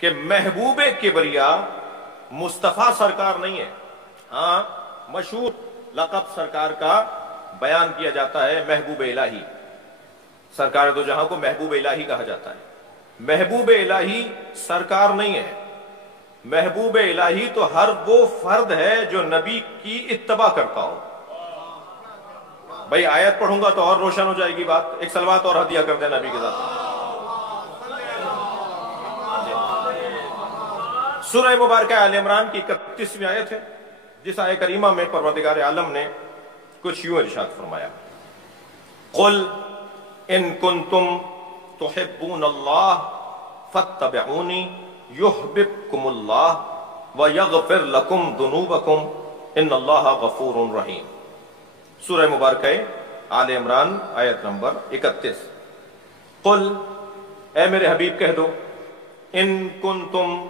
کہ محبوب کبریا مصطفیٰ سرکار نہیں ہے. ہاں مشہور لقب سرکار کا بیان کیا جاتا ہے محبوب الہی. سرکار دو جہاں کو محبوب الہی کہا جاتا ہے. محبوب الہی سرکار نہیں ہے. محبوب الہی تو ہر وہ فرد ہے جو نبی کی اتباع کرتا ہو. بھائی آیت پڑھوں گا تو اور روشن ہو جائے گی بات. ایک صلوات اور ہدیہ کر دیں نبی کے ساتھ. سورہ مبارکہ آل عمران کی 31ویں آیت ہے، جس آیت کریمہ میں پروردگار عالم نے کچھ یوں ارشاد فرمایا: قل ان کنتم تحبون اللہ فاتبعونی یحببکم اللہ ویغفر لکم ذنوبکم ان اللہ غفور رحیم. سورہ مبارکہ آل عمران آیت نمبر 31. قل، اے میرے حبیب کہہ دو، ان کنتم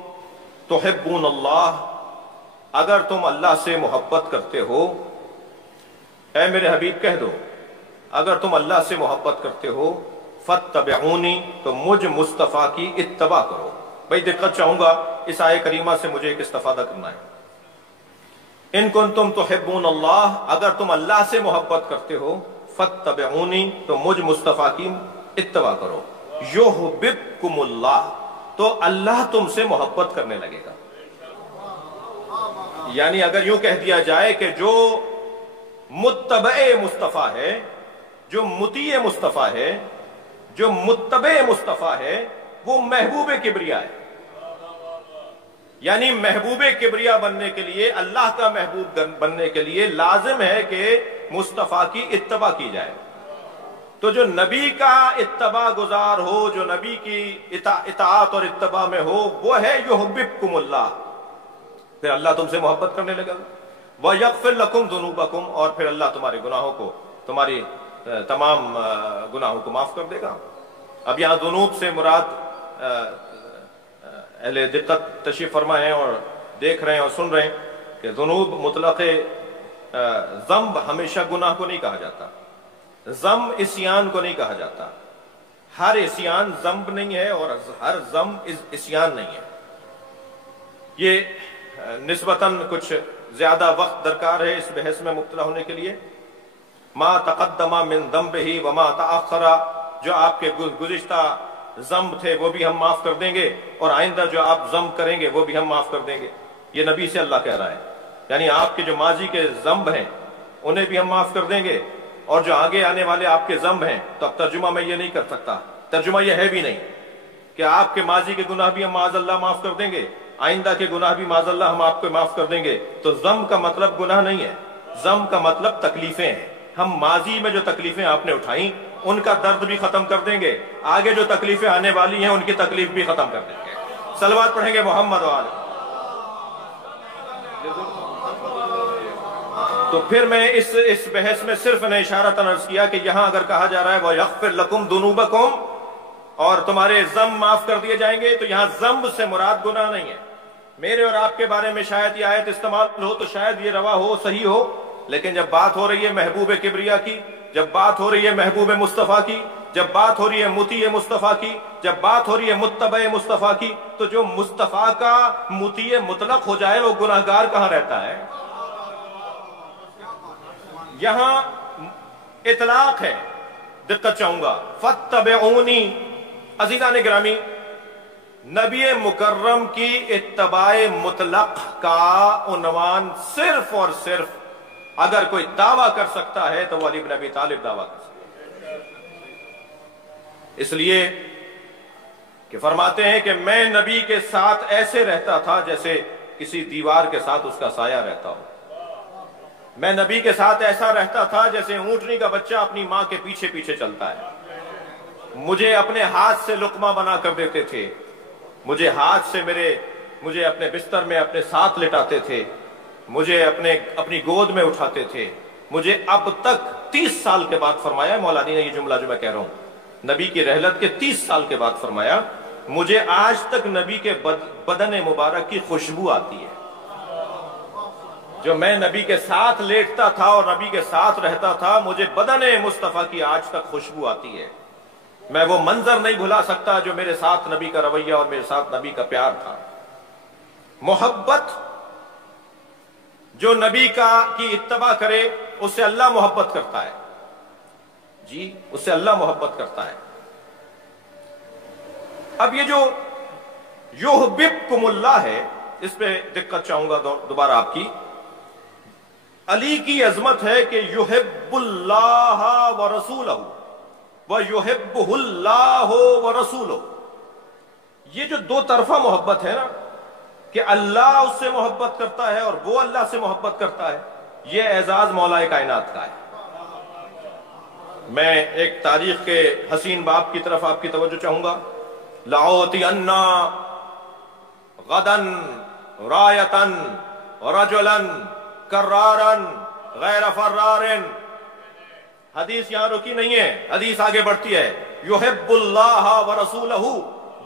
تحبون اللہ، اگر تم اللہ سے محبت کرتے ہو. اے میرے حبیب کہہ دو اگر تم اللہ سے محبت کرتے ہو، فاتبعونی، تو مجھ مصطفیٰ کی اتباع کرو. بھائی دقت چاہوں گا اس آیت کریمہ سے مجھے ایک استفادہ کرنا ہے. ان کنتم تحبون اللہ، اگر تم اللہ سے محبت کرتے ہو، فاتبعونی، تو مجھ مصطفیٰ کی اتباع کرو. یحببکم اللہ، تو اللہ تم سے محبت کرنے لگے گا. یعنی اگر یوں کہہ دیا جائے کہ جو متبع مصطفیٰ ہے، جو مطیع مصطفیٰ ہے، جو متبع مصطفیٰ ہے، وہ محبوب کبریا ہے. یعنی محبوب کبریا بننے کے لیے، اللہ کا محبوب بننے کے لیے لازم ہے کہ مصطفیٰ کی اتباع کی جائے. تو جو نبی کا اتباع گزار ہو، جو نبی کی اطاعت اور اتباع میں ہو، وہ ہے یحببکم اللہ، پھر اللہ تم سے محبت کرنے لگا. وَيَغْفِرْ لَكُمْ ذُنُوبَكُمْ، اور پھر اللہ تمہارے گناہوں کو، تمہاری تمام گناہوں کو معاف کر دے گا. اب یہاں ذنوب سے مراد اہل دقت تشریف فرما ہیں اور دیکھ رہے ہیں اور سن رہے ہیں کہ ذنوب مطلق ذنب ہمیشہ گناہ کو نہیں کہا جاتا. ذنب عصیان کو نہیں کہا جاتا. ہر عصیان ذنب نہیں ہے اور ہر ذنب عصیان نہیں ہے. یہ نسبتاً کچھ زیادہ وقت درکار ہے اس بحث میں مبتلا ہونے کے لیے. ما تقدم من ذنبہ وما تأخر، جو آپ کے گزشتہ ذنب تھے وہ بھی ہم معاف کر دیں گے، اور آئندہ جو آپ ذنب کریں گے وہ بھی ہم معاف کر دیں گے. یہ نبی سے اللہ کہہ رہا ہے. یعنی آپ کے جو ماضی کے ذنب ہیں انہیں بھی ہم معاف کر دیں گے، اور جو آگے آنے والے آپ کے ذنب ہیں. تو اب ترجمہ میں یہ نہیں کر سکتا، ترجمہ یہ ہے بھی نہیں کہ آپ کے ماضی کے گناہ بھی ہم معاذ اللہ معاف کر دیں گے، آئندہ کے گناہ بھی معاذ اللہ ہم آپ کو معاف کر دیں گے. تو ذنب کا مطلب گناہ نہیں ہے، ذنب کا مطلب تکلیفیں ہیں. ہم ماضی میں جو تکلیفیں آپ نے اٹھائیں ان کا درد بھی ختم کر دیں گے، آگے جو تکلیفیں آنے والی ہیں ان کی تکلیف بھی ختم کر دیں گے. صلوات پڑھیں گے محمد وآلہ. تو پھر میں اس بحث میں صرف نے اشارتاً عرض کیا کہ یہاں اگر کہا جا رہا ہے وَيَغْفِرْ لَكُمْ ذُنُوبَكُمْ، اور تمہارے ذنب معاف کر دیے جائیں گے، تو یہاں ذنب سے مراد گناہ نہیں ہے. میرے اور آپ کے بارے میں شاید یہ آیت استعمال ہو تو شاید یہ روا ہو، صحیح ہو، لیکن جب بات ہو رہی ہے محبوب کبریا کی، جب بات ہو رہی ہے محبوب مصطفیٰ کی، جب بات ہو رہی ہے مطیع مصطفیٰ کی، جب بات ہو رہی ہے متبع مصطفیٰ کی، تو جو مصطفیٰ کا مطیع مطلق ہو جائے وہ گناہگار کہاں رہتا ہے؟ یہاں اطلاق ہے. دقت چاہوں گا. فاتبعونی، عزیزان گرامی، نبی مکرم کی اتباع مطلق کا عنوان صرف اور صرف اگر کوئی دعویٰ کر سکتا ہے تو وہ علی بن ابی طالب دعویٰ کر سکتا ہے. اس لیے کہ فرماتے ہیں کہ میں نبی کے ساتھ ایسے رہتا تھا جیسے کسی دیوار کے ساتھ اس کا سایہ رہتا ہو. میں نبی کے ساتھ ایسا رہتا تھا جیسے اونٹنی کا بچہ اپنی ماں کے پیچھے پیچھے چلتا ہے. مجھے اپنے ہاتھ سے لقمہ بنا کر دیتے تھے، مجھے ہاتھ سے مجھے اپنے بستر میں اپنے ساتھ لٹاتے تھے، مجھے اپنی گود میں اٹھاتے تھے. مجھے اب تک 30 سال کے بعد فرمایا مولانا نے یہ جملہ جو میں کہہ رہا ہوں، نبی کی رحلت کے 30 سال کے بعد فرمایا، مجھے آج تک نبی کے بدن مبارک کی خوشبو آتی ہے. جو میں نبی کے ساتھ لیٹتا تھا اور نبی کے ساتھ رہتا تھا، مجھے بدن مصطفیٰ کی آج تک خوشبو آتی ہے. میں وہ منظر نہیں بھلا سکتا جو میرے ساتھ نبی کا رویہ اور میرے ساتھ نبی کا پیار تھا. محبت جو نبی کی اتباع کرے اس سے اللہ محبت کرتا ہے. جی اس سے اللہ محبت کرتا ہے. اب یہ جو یحببکم اللہ ہے اس پہ دقت چاہوں گا دوبارہ آپ کی. علی کی عظمت ہے کہ یحب اللہ ورسولہ ویحبہ اللہ ورسولہ. یہ جو دو طرفہ محبت ہے نا کہ اللہ اس سے محبت کرتا ہے اور وہ اللہ سے محبت کرتا ہے, یہ اعزاز مولا کائنات کا ہے. میں ایک تاریخ کے حسین باب کی طرف آپ کی توجہ چاہوں گا. لَأُعْطِيَنَّ غَدًا رَایَةً رَجُلًا كَرَّارًا غَيْرَ فَرَّارٍ. حدیث یہاں رکی نہیں ہے, حدیث آگے بڑھتی ہے. یحب اللہ ورسولہ,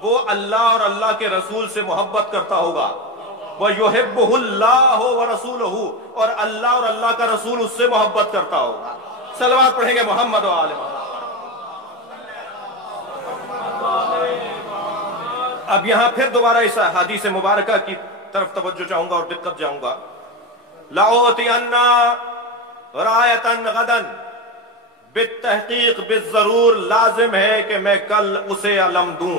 وہ اللہ اور اللہ کے رسول سے محبت کرتا ہوگا. وَيُحِبُّهُ اللَّهُ وَرَسُولُهُ, اور اللہ اور اللہ کا رسول اس سے محبت کرتا ہوگا. صلوات پڑھیں گے محمد و آل محمد. اب یہاں پھر دوبارہ اس حدیث مبارکہ کی طرف توجہ چاہوں گا اور دقت جاؤں گا. لَأُعْطِيَنَّ رَایَةً غَدًا, بالتحقیق بالضرور لازم ہے کہ میں کل اسے علم دوں.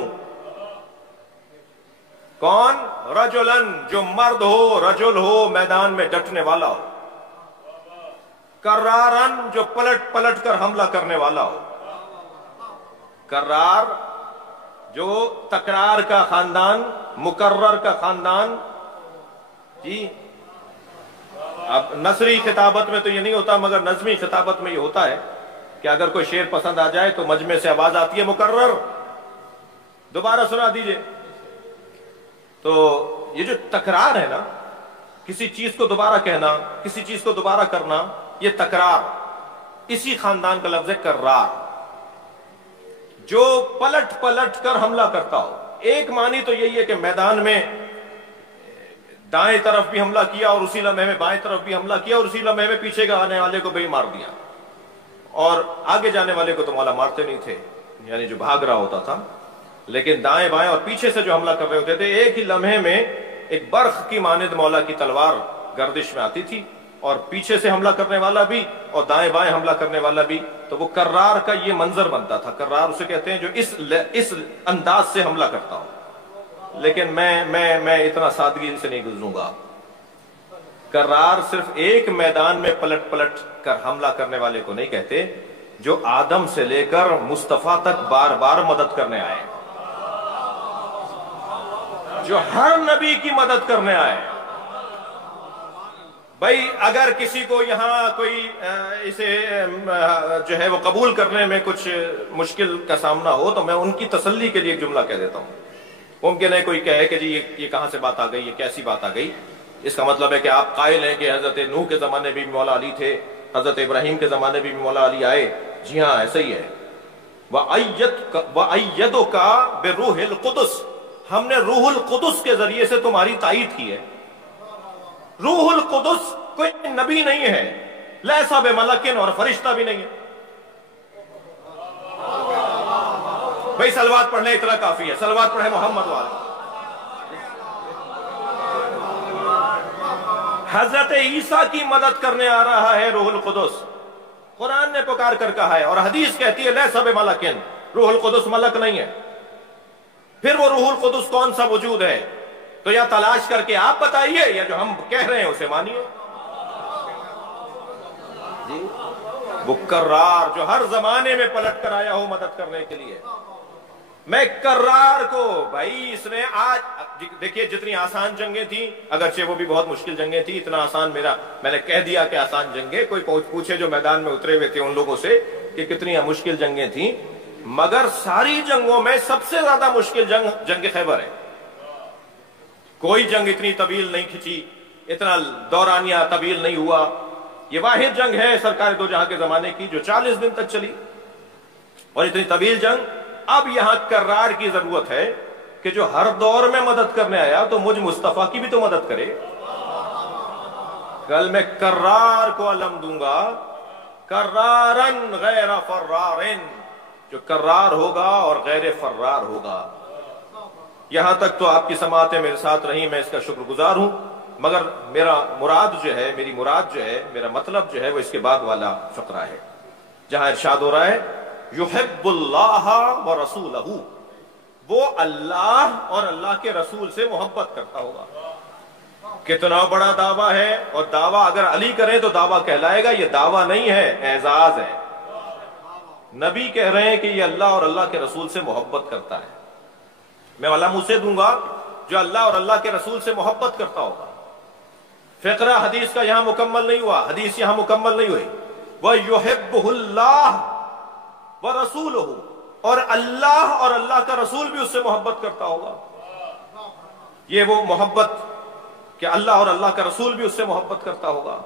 کون؟ رجلن, جو مرد ہو, رجل ہو, میدان میں ڈٹنے والا ہو. کرارن, جو پلٹ پلٹ کر حملہ کرنے والا ہو. کرار جو تکرار کا خاندان, مکرر کا خاندان. جی اب نثری خطابت میں تو یہ نہیں ہوتا, مگر نظمی خطابت میں یہ ہوتا ہے کہ اگر کوئی شعر پسند آ جائے تو مجمع سے آواز آتی ہے مکرر, دوبارہ سنا دیجئے. تو یہ جو تکرار ہے نا, کسی چیز کو دوبارہ کہنا, کسی چیز کو دوبارہ کرنا, یہ تکرار, اسی خاندان کا لفظ ہے کرار. جو پلٹ پلٹ کر حملہ کرتا ہو. ایک معنی تو یہی ہے کہ میدان میں دائیں طرف بھی حملہ کیا اور اسی لمحے میں بائیں طرف بھی حملہ کیا اور اسی لمحے میں پیچھے کا آنے والے کو بھی مار دیا, اور آگے جانے والے کو تو مولا مارتے نہیں تھے, یعنی جو بھاگ رہا ہوتا تھا. لیکن دائیں بائیں اور پیچھے سے جو حملہ کر رہے ہوتے تھے, ایک ہی لمحے میں ایک برق کی مانند مولا کی تلوار گردش میں آتی تھی, اور پیچھے سے حملہ کرنے والا بھی اور دائیں بائیں حملہ کرنے والا بھی. تو وہ کرار کا یہ منظر بنتا تھا. کرار اسے کہتے ہیں جو اس انداز سے حملہ کرتا ہوں. لیکن میں اتنا سادگی سے نہیں گزروں گا. کرار صرف ایک میدان میں پلٹ پلٹ کر حملہ کرنے والے کو نہیں کہتے, جو آدم سے لے کر مصطفیٰ تک بار بار مدد کرنے آئے, جو ہر نبی کی مدد کرنے آئے. بھائی اگر کسی کو یہاں کوئی اسے جو ہے وہ قبول کرنے میں کچھ مشکل کا سامنا ہو تو میں ان کی تسلی کے لیے ایک جملہ کہہ دیتا ہوں. ممکن ہے کوئی کہے کہ جی یہ کہاں سے بات آ گئی, یہ کیسی بات آ گئی. اس کا مطلب ہے کہ آپ قائل ہیں کہ حضرت نوح کے زمانے بھی مولا علی تھے, حضرت ابراہیم کے زمانے بھی مولا علی آئے. جی ہاں ایسا ہی ہے. وَأَيَّدُكَ بِرُوحِ الْقُدُسِ, ہم نے روح القدس کے ذریعے سے تمہاری تائید کی ہے. روح القدس کوئی نبی نہیں ہے, لیسا بملکن, اور فرشتہ بھی نہیں ہے. بھائی صلوات پڑھنے اتنا کافی ہے. صلوات پڑھے محمد والے. حضرت عیسیٰ کی مدد کرنے آ رہا ہے روح القدس. قرآن نے پکار کر کہا ہے, اور حدیث کہتی ہے لیسا بملکن, روح القدس ملک نہیں ہے. پھر وہ روح القدس کون سا وجود ہے؟ تو یا تلاش کر کے آپ بتائیے, یا جو ہم کہہ رہے ہیں اسے مانیے. جی وہ کرار جو ہر زمانے میں پلٹ کر آیا ہو مدد کرنے کے لیے. میں کرار کو بھائی اس نے آج دیکھیے جتنی آسان جنگیں تھیں, اگرچہ وہ بھی بہت مشکل جنگیں تھیں, اتنا آسان میں نے کہہ دیا کہ آسان جنگیں, کوئی پوچھے جو میدان میں اترے ہوئے تھے ان لوگوں سے کہ کتنی مشکل جنگیں تھیں, مگر ساری جنگوں میں سب سے زیادہ مشکل جنگ خیبر ہے. کوئی جنگ اتنی طویل نہیں کھچی, اتنا دورانیہ طویل نہیں ہوا. یہ واحد جنگ ہے سرکار دو جہاں کے زمانے کی جو 40 دن تک چلی, اور اتنی طویل جنگ. اب یہاں کرار کی ضرورت ہے کہ جو ہر دور میں مدد کرنے آیا تو مجھ مصطفیٰ کی بھی تو مدد کرے. کل میں کرار کو علم دوں گا, کرارن غیر فرارن, جو کرار ہوگا اور غیر فرار ہوگا۔ یہاں تک تو آپ کی سماعتیں میرے ساتھ رہی، میں اس کا شکر گزار ہوں، مگر میری مراد جو ہے، میرا مطلب جو ہے وہ اس کے بعد والا فقرہ ہے، جہاں ارشاد ہو رہا ہے یحب اللہ ورسولہ، وہ اللہ اور اللہ کے رسول سے محبت کرتا ہوگا۔ کتنا بڑا دعویٰ ہے، اور دعویٰ اگر علی کریں تو دعویٰ کہلائے گا، یہ دعویٰ نہیں ہے، اعزاز ہے۔ نبی کہہ رہے ہیں کہ یہ اللہ اور اللہ کے رسول سے محبت کرتا ہے، میں علم اسے دوں گا جو اللہ اور اللہ کے رسول سے محبت کرتا ہوگا۔ فقرہ حدیث کا یہاں مکمل نہیں ہوا، حدیث یہاں مکمل نہیں ہوئی۔ وَيُحِبُّهُ اللَّهُ وَرَسُولُهُ، اور اللہ اور اللہ کا رسول بھی اس سے محبت کرتا ہوگا۔ یہ وہ محبت کہ اللہ اور اللہ کا رسول بھی اس سے محبت کرتا ہوگا،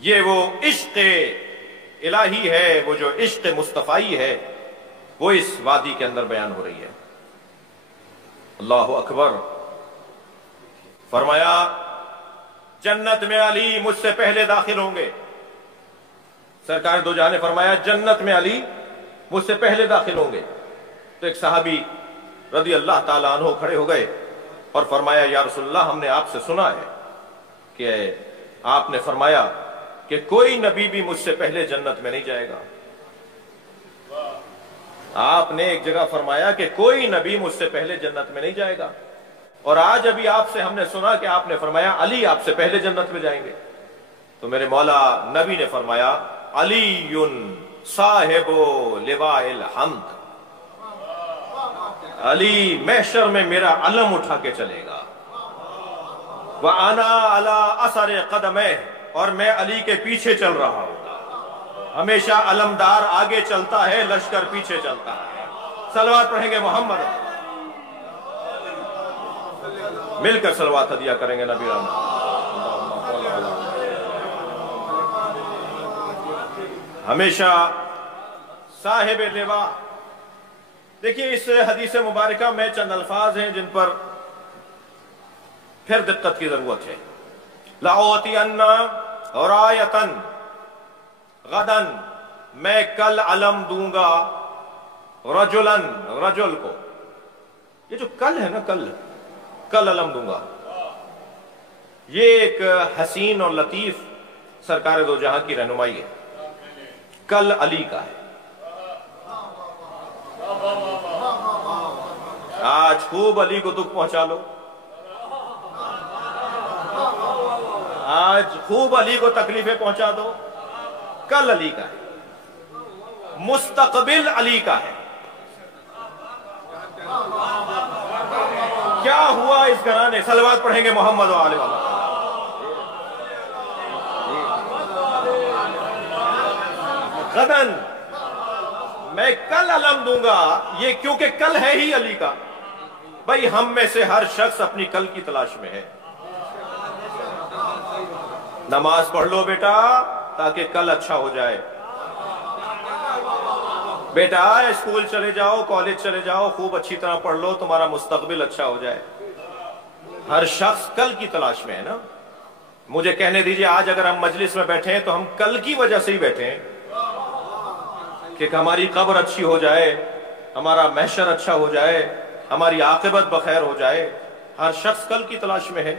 یہ وہ عشق الہی ہے، وہ جو عشق مصطفی ہے، وہ اس وادی کے اندر بیان ہو رہی ہے۔ اللہ اکبر۔ فرمایا جنت میں علی مجھ سے پہلے داخل ہوں گے۔ سرکار دو جہاں نے فرمایا جنت میں علی مجھ سے پہلے داخل ہوں گے۔ تو ایک صحابی رضی اللہ تعالیٰ عنہ کھڑے ہو گئے اور فرمایا یا رسول اللہ، ہم نے آپ سے سنا ہے کہ آپ نے فرمایا کہ کوئی نبی بھی مجھ سے پہلے جنت میں نہیں جائے گا۔ آپ نے ایک جگہ فرمایا کہ کوئی نبی مجھ سے پہلے جنت میں نہیں جائے گا، اور آج ابھی آپ سے ہم نے سنا کہ آپ نے فرمایا علی آپ سے پہلے جنت میں جائیں گے۔ تو میرے مولا نبی نے فرمایا علی صاحب لواء الحمد، علی محشر میں میرا علم اٹھا کے چلے گا۔ وَأَنَا عَلَىٰ أَثَرِ قَدَمَيْهِ، اور میں علی کے پیچھے چل رہا ہوں۔ ہمیشہ علمدار آگے چلتا ہے، لشکر پیچھے چلتا ہے۔ صلوات پڑھیں گے محمد، مل کر صلوات ہدیہ کریں گے نبی رحمت۔ ہمیشہ صاحب لواء۔ دیکھیے اس حدیث مبارکہ میں چند الفاظ ہیں جن پر پھر دقت کی ضرورت ہے۔ لَأُعْطِيَنَّ رَایَةً غدن، میں کل علم دوں گا رجلن، رجل کو۔ یہ جو کل ہے نا، کل علم دوں گا، یہ ایک حسین اور لطیف سرکار دو جہاں کی رہنمائی ہے۔ کل علی کا ہے۔ آج خوب علی کو دکھ پہنچا لو، آج خوب علی کو تکلیفیں پہنچا دو، کل علی کا ہے، مستقبل علی کا ہے۔ کیا ہوا اس گھرانے؟ صلوات پڑھیں گے محمد و آل محمد۔ غدن، میں کل علم دوں گا، یہ کیونکہ کل ہے ہی علی کا۔ بھائی ہم میں سے ہر شخص اپنی کل کی تلاش میں ہے۔ نماز پڑھ لو بیٹا تاکہ کل اچھا ہو جائے۔ بیٹا اسکول چلے جاؤ، کالج چلے جاؤ، خوب اچھی طرح پڑھ لو، تمہارا مستقبل اچھا ہو جائے۔ ہر شخص کل کی تلاش میں ہے نا۔ مجھے کہنے دیجئے آج اگر ہم مجلس میں بیٹھے ہیں تو ہم کل کی وجہ سے ہی بیٹھے ہیں کہ ہماری قبر اچھی ہو جائے، ہمارا محشر اچھا ہو جائے، ہماری عاقبت بخیر ہو جائے۔ ہر شخص کل کی تلاش میں ہے۔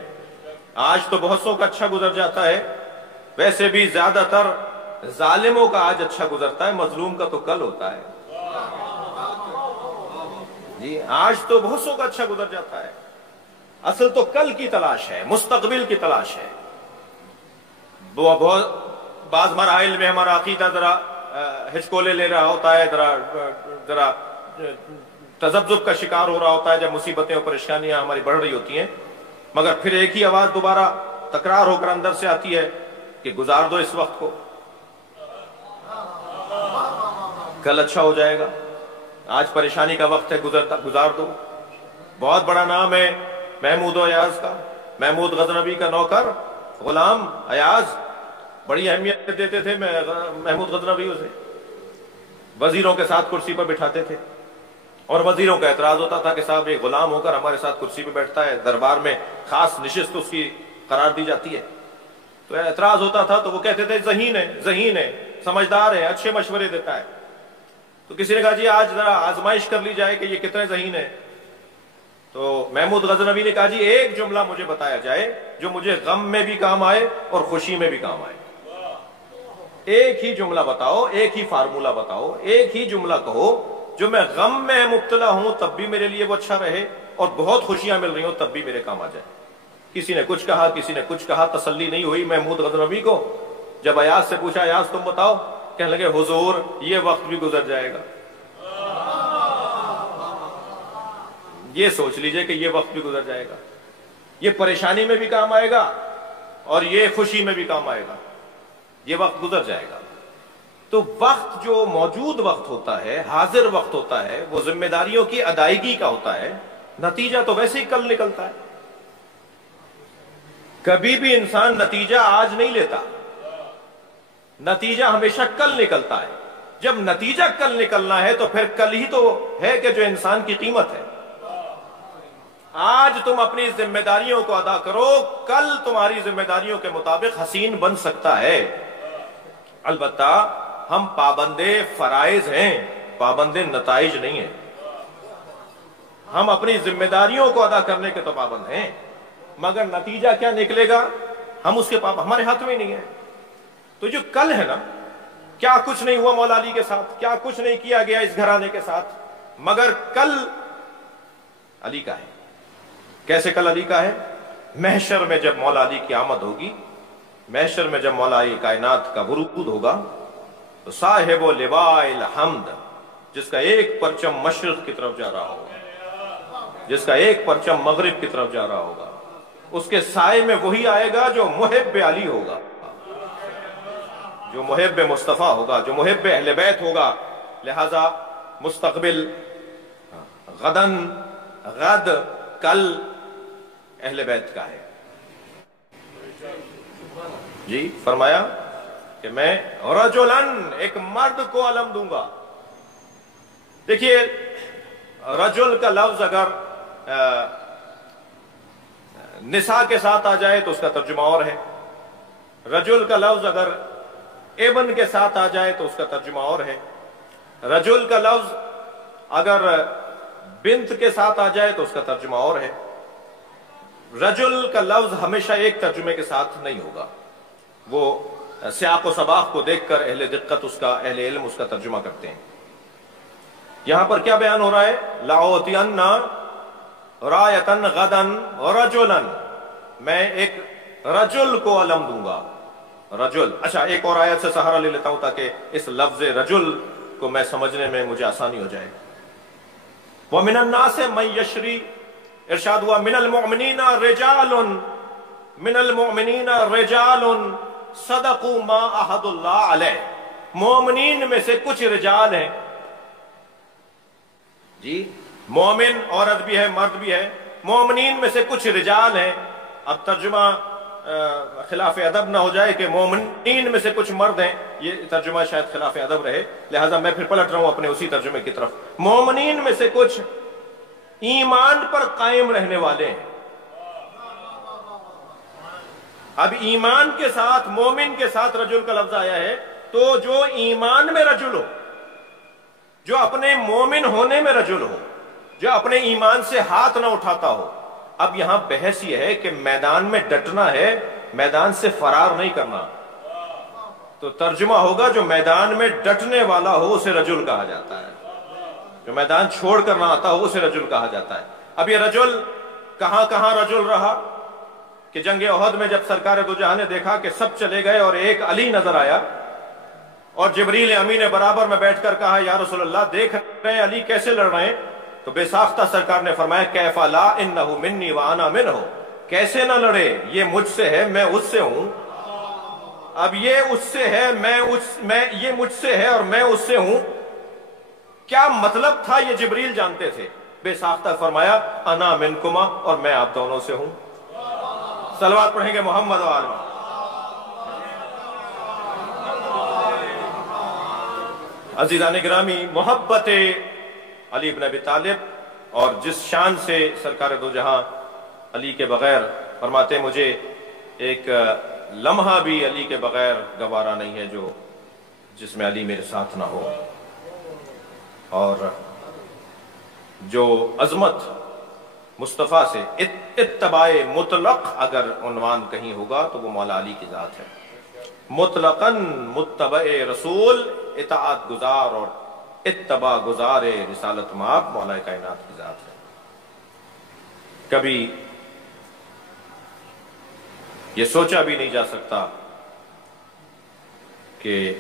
آج تو بہت سو کا اچھا گزر جاتا ہے، ویسے بھی زیادہ تر ظالموں کا آج اچھا گزرتا ہے، مظلوم کا تو کل ہوتا ہے۔ جی آج تو بہت سو کا اچھا گزر جاتا ہے، اصل تو کل کی تلاش ہے، مستقبل کی تلاش ہے۔ بعض مراحل میں ہمارا عقیدہ ذرا ہچکولے لے رہا ہوتا ہے، ذرا تذبذب کا شکار ہو رہا ہوتا ہے جب مصیبتیں اور پریشانیاں ہماری بڑھ رہی ہوتی ہیں، مگر پھر ایک ہی آواز دوبارہ تکرار ہو کر اندر سے آتی ہے کہ گزار دو اس وقت کو، کل اچھا ہو جائے گا۔ آج پریشانی کا وقت ہے، گزار دو۔ بہت بڑا نام ہے محمود و ایاز کا، محمود غزنوی کا نوکر غلام ایاز، بڑی اہمیت دیتے تھے محمود غزنوی اسے، وزیروں کے ساتھ کرسی پر بٹھاتے تھے، اور وزیروں کا اعتراض ہوتا تھا کہ صاحب ایک غلام ہو کر ہمارے ساتھ کرسی پہ بیٹھتا ہے، دربار میں خاص نشست اس کی قرار دی جاتی ہے۔ تو اعتراض ہوتا تھا تو وہ کہتے تھے ذہین ہے، سمجھدار ہے، اچھے مشورے دیتا ہے۔ تو کسی نے کہا جی آج ذرا آزمائش کر لی جائے کہ یہ کتنے ذہین ہے. تو محمود غزنوی نے کہا جی ایک جملہ مجھے بتایا جائے جو مجھے غم میں بھی کام آئے اور خوشی میں بھی کام آئے. ایک ہی جملہ بتاؤ, ایک ہی فارمولہ بتاؤ, ایک ہی جملہ کہو جو میں غم میں مبتلا ہوں تب بھی میرے لیے وہ اچھا رہے, اور بہت خوشیاں مل رہی ہوں تب بھی میرے کام آ جائے. کسی نے کچھ کہا, کسی نے کچھ کہا, تسلی نہیں ہوئی محمود غزنوی کو. جب ایاز سے پوچھا ایاز تم بتاؤ, کہنے لگے حضور یہ وقت بھی گزر جائے گا. یہ سوچ لیجئے کہ یہ وقت بھی گزر جائے گا, یہ پریشانی میں بھی کام آئے گا اور یہ خوشی میں بھی کام آئے گا, یہ وقت گزر جائے گا. تو وقت جو موجود وقت ہوتا ہے, حاضر وقت ہوتا ہے, وہ ذمہ داریوں کی ادائیگی کا ہوتا ہے. نتیجہ تو ویسے ہی کل نکلتا ہے. کبھی بھی انسان نتیجہ آج نہیں لیتا, نتیجہ ہمیشہ کل نکلتا ہے. جب نتیجہ کل نکلنا ہے تو پھر کل ہی تو ہے کہ جو انسان کی قیمت ہے. آج تم اپنی ذمہ داریوں کو ادا کرو, کل تمہاری ذمہ داریوں کے مطابق حسین بن سکتا ہے. البتہ ہم پابند فرائض ہیں, پابند نتائج نہیں ہیں. ہم اپنی ذمہ داریوں کو ادا کرنے کے تو پابند ہیں, مگر نتیجہ کیا نکلے گا ہم اس کے ہمارے ہاتھ میں نہیں ہے. تو جو کل ہے نا, کیا کچھ نہیں ہوا مولا علی کے ساتھ, کیا کچھ نہیں کیا گیا اس گھرانے کے ساتھ, مگر کل علی کا ہے. کیسے کل علی کا ہے؟ محشر میں جب مولا علی کی آمد ہوگی, محشر میں جب مولا علی کائنات کا ورود ہوگا, تو صاحب و لواء الحمد, جس کا ایک پرچم مشرق کی طرف جا رہا ہوگا, جس کا ایک پرچم مغرب کی طرف جا رہا ہوگا, اس کے سائے میں وہی آئے گا جو محب علی ہوگا, جو محب مصطفیٰ ہوگا, جو محب اہل بیت ہوگا. لہذا مستقبل, غدن, غد, کل اہل بیت کا ہے. جی فرمایا کہ میں رجلن, ایک مرد کو علم دوں گا. دیکھیے رجل کا لفظ اگر نساء کے ساتھ آ جائے تو اس کا ترجمہ اور ہے. رجل کا لفظ اگر ابن کے ساتھ آ جائے تو اس کا ترجمہ اور ہے. رجل کا لفظ اگر بنت کے ساتھ آ جائے تو اس کا ترجمہ اور ہے. رجل کا لفظ ہمیشہ ایک ترجمے کے ساتھ نہیں ہوگا, وہ سیاق و سباق کو دیکھ کر اہل دقت اس کا, اہل علم اس کا ترجمہ کرتے ہیں. یہاں پر کیا بیان ہو رہا ہے؟ لَأُعْطِيَنَّ رَایَةً غَدًا رَجُلًا, میں ایک رجل کو علم دوں گا. رجل, اچھا ایک اور آیت سے سہارا لے لیتا ہوں تاکہ اس لفظ رجل کو میں سمجھنے میں مجھے آسانی ہو جائے. وَمِنَ النَّاسِ مَن يَشْرِي, ارشاد ہوا من المؤمنین رجال, من المؤمنین رجال صدقوا ما عہد اللہ علیہ. مومنین میں سے کچھ رجال ہیں, جی مومن عورت بھی ہے مرد بھی ہے, مومنین میں سے کچھ رجال ہیں. اب ترجمہ خلاف ادب نہ ہو جائے کہ مومنین میں سے کچھ مرد ہیں, یہ ترجمہ شاید خلاف ادب رہے, لہذا میں پھر پلٹ رہا ہوں اپنے اسی ترجمے کی طرف. مومنین میں سے کچھ ایمان پر قائم رہنے والے ہیں. اب ایمان کے ساتھ, مومن کے ساتھ رجل کا لفظ آیا ہے, تو جو ایمان میں رجل ہو, جو اپنے مومن ہونے میں رجل ہو, جو اپنے ایمان سے ہاتھ نہ اٹھاتا ہو. اب یہاں بحث یہ ہے کہ میدان میں ڈٹنا ہے, میدان سے فرار نہیں کرنا. تو ترجمہ ہوگا جو میدان میں ڈٹنے والا ہو اسے رجل کہا جاتا ہے, جو میدان چھوڑ کر نہ آتا ہو اسے رجل کہا جاتا ہے. اب یہ رجل کہاں کہاں رجل رہا کہ جنگ احد میں جب سرکار دو جہاں نے دیکھا کہ سب چلے گئے اور ایک علی نظر آیا, اور جبریل امین نے برابر میں بیٹھ کر کہا یا رسول اللہ دیکھ رہے ہیں علی کیسے لڑ رہے ہیں, تو بے ساختہ سرکار نے فرمایا کیف لا انہ منی وانا منہ, کیسے نہ لڑے, یہ مجھ سے ہے میں اس سے ہوں. اب یہ اس سے ہے یہ مجھ سے ہے اور میں اس سے ہوں, کیا مطلب تھا یہ جبریل جانتے تھے. بے ساختہ فرمایا انا منکما, اور میں آپ دونوں سے ہوں. صلوات پڑھیں گے محمد و آل محمد. عزیزان گرامی, محبت علی بن ابی طالب اور جس شان سے سرکار دو جہاں علی کے بغیر فرماتے مجھے ایک لمحہ بھی علی کے بغیر گوارا نہیں ہے جو جس میں علی میرے ساتھ نہ ہو. اور جو عظمت مصطفیٰ سے اتباع مطلق اگر عنوان کہیں ہوگا تو وہ مولا علی کی ذات ہے۔ مطلقاً متبع رسول، اطاعت گزار اور اتباع گزار رسالت مآب مولا کائنات کی ذات ہے۔ کبھی یہ سوچا بھی نہیں جا سکتا کہ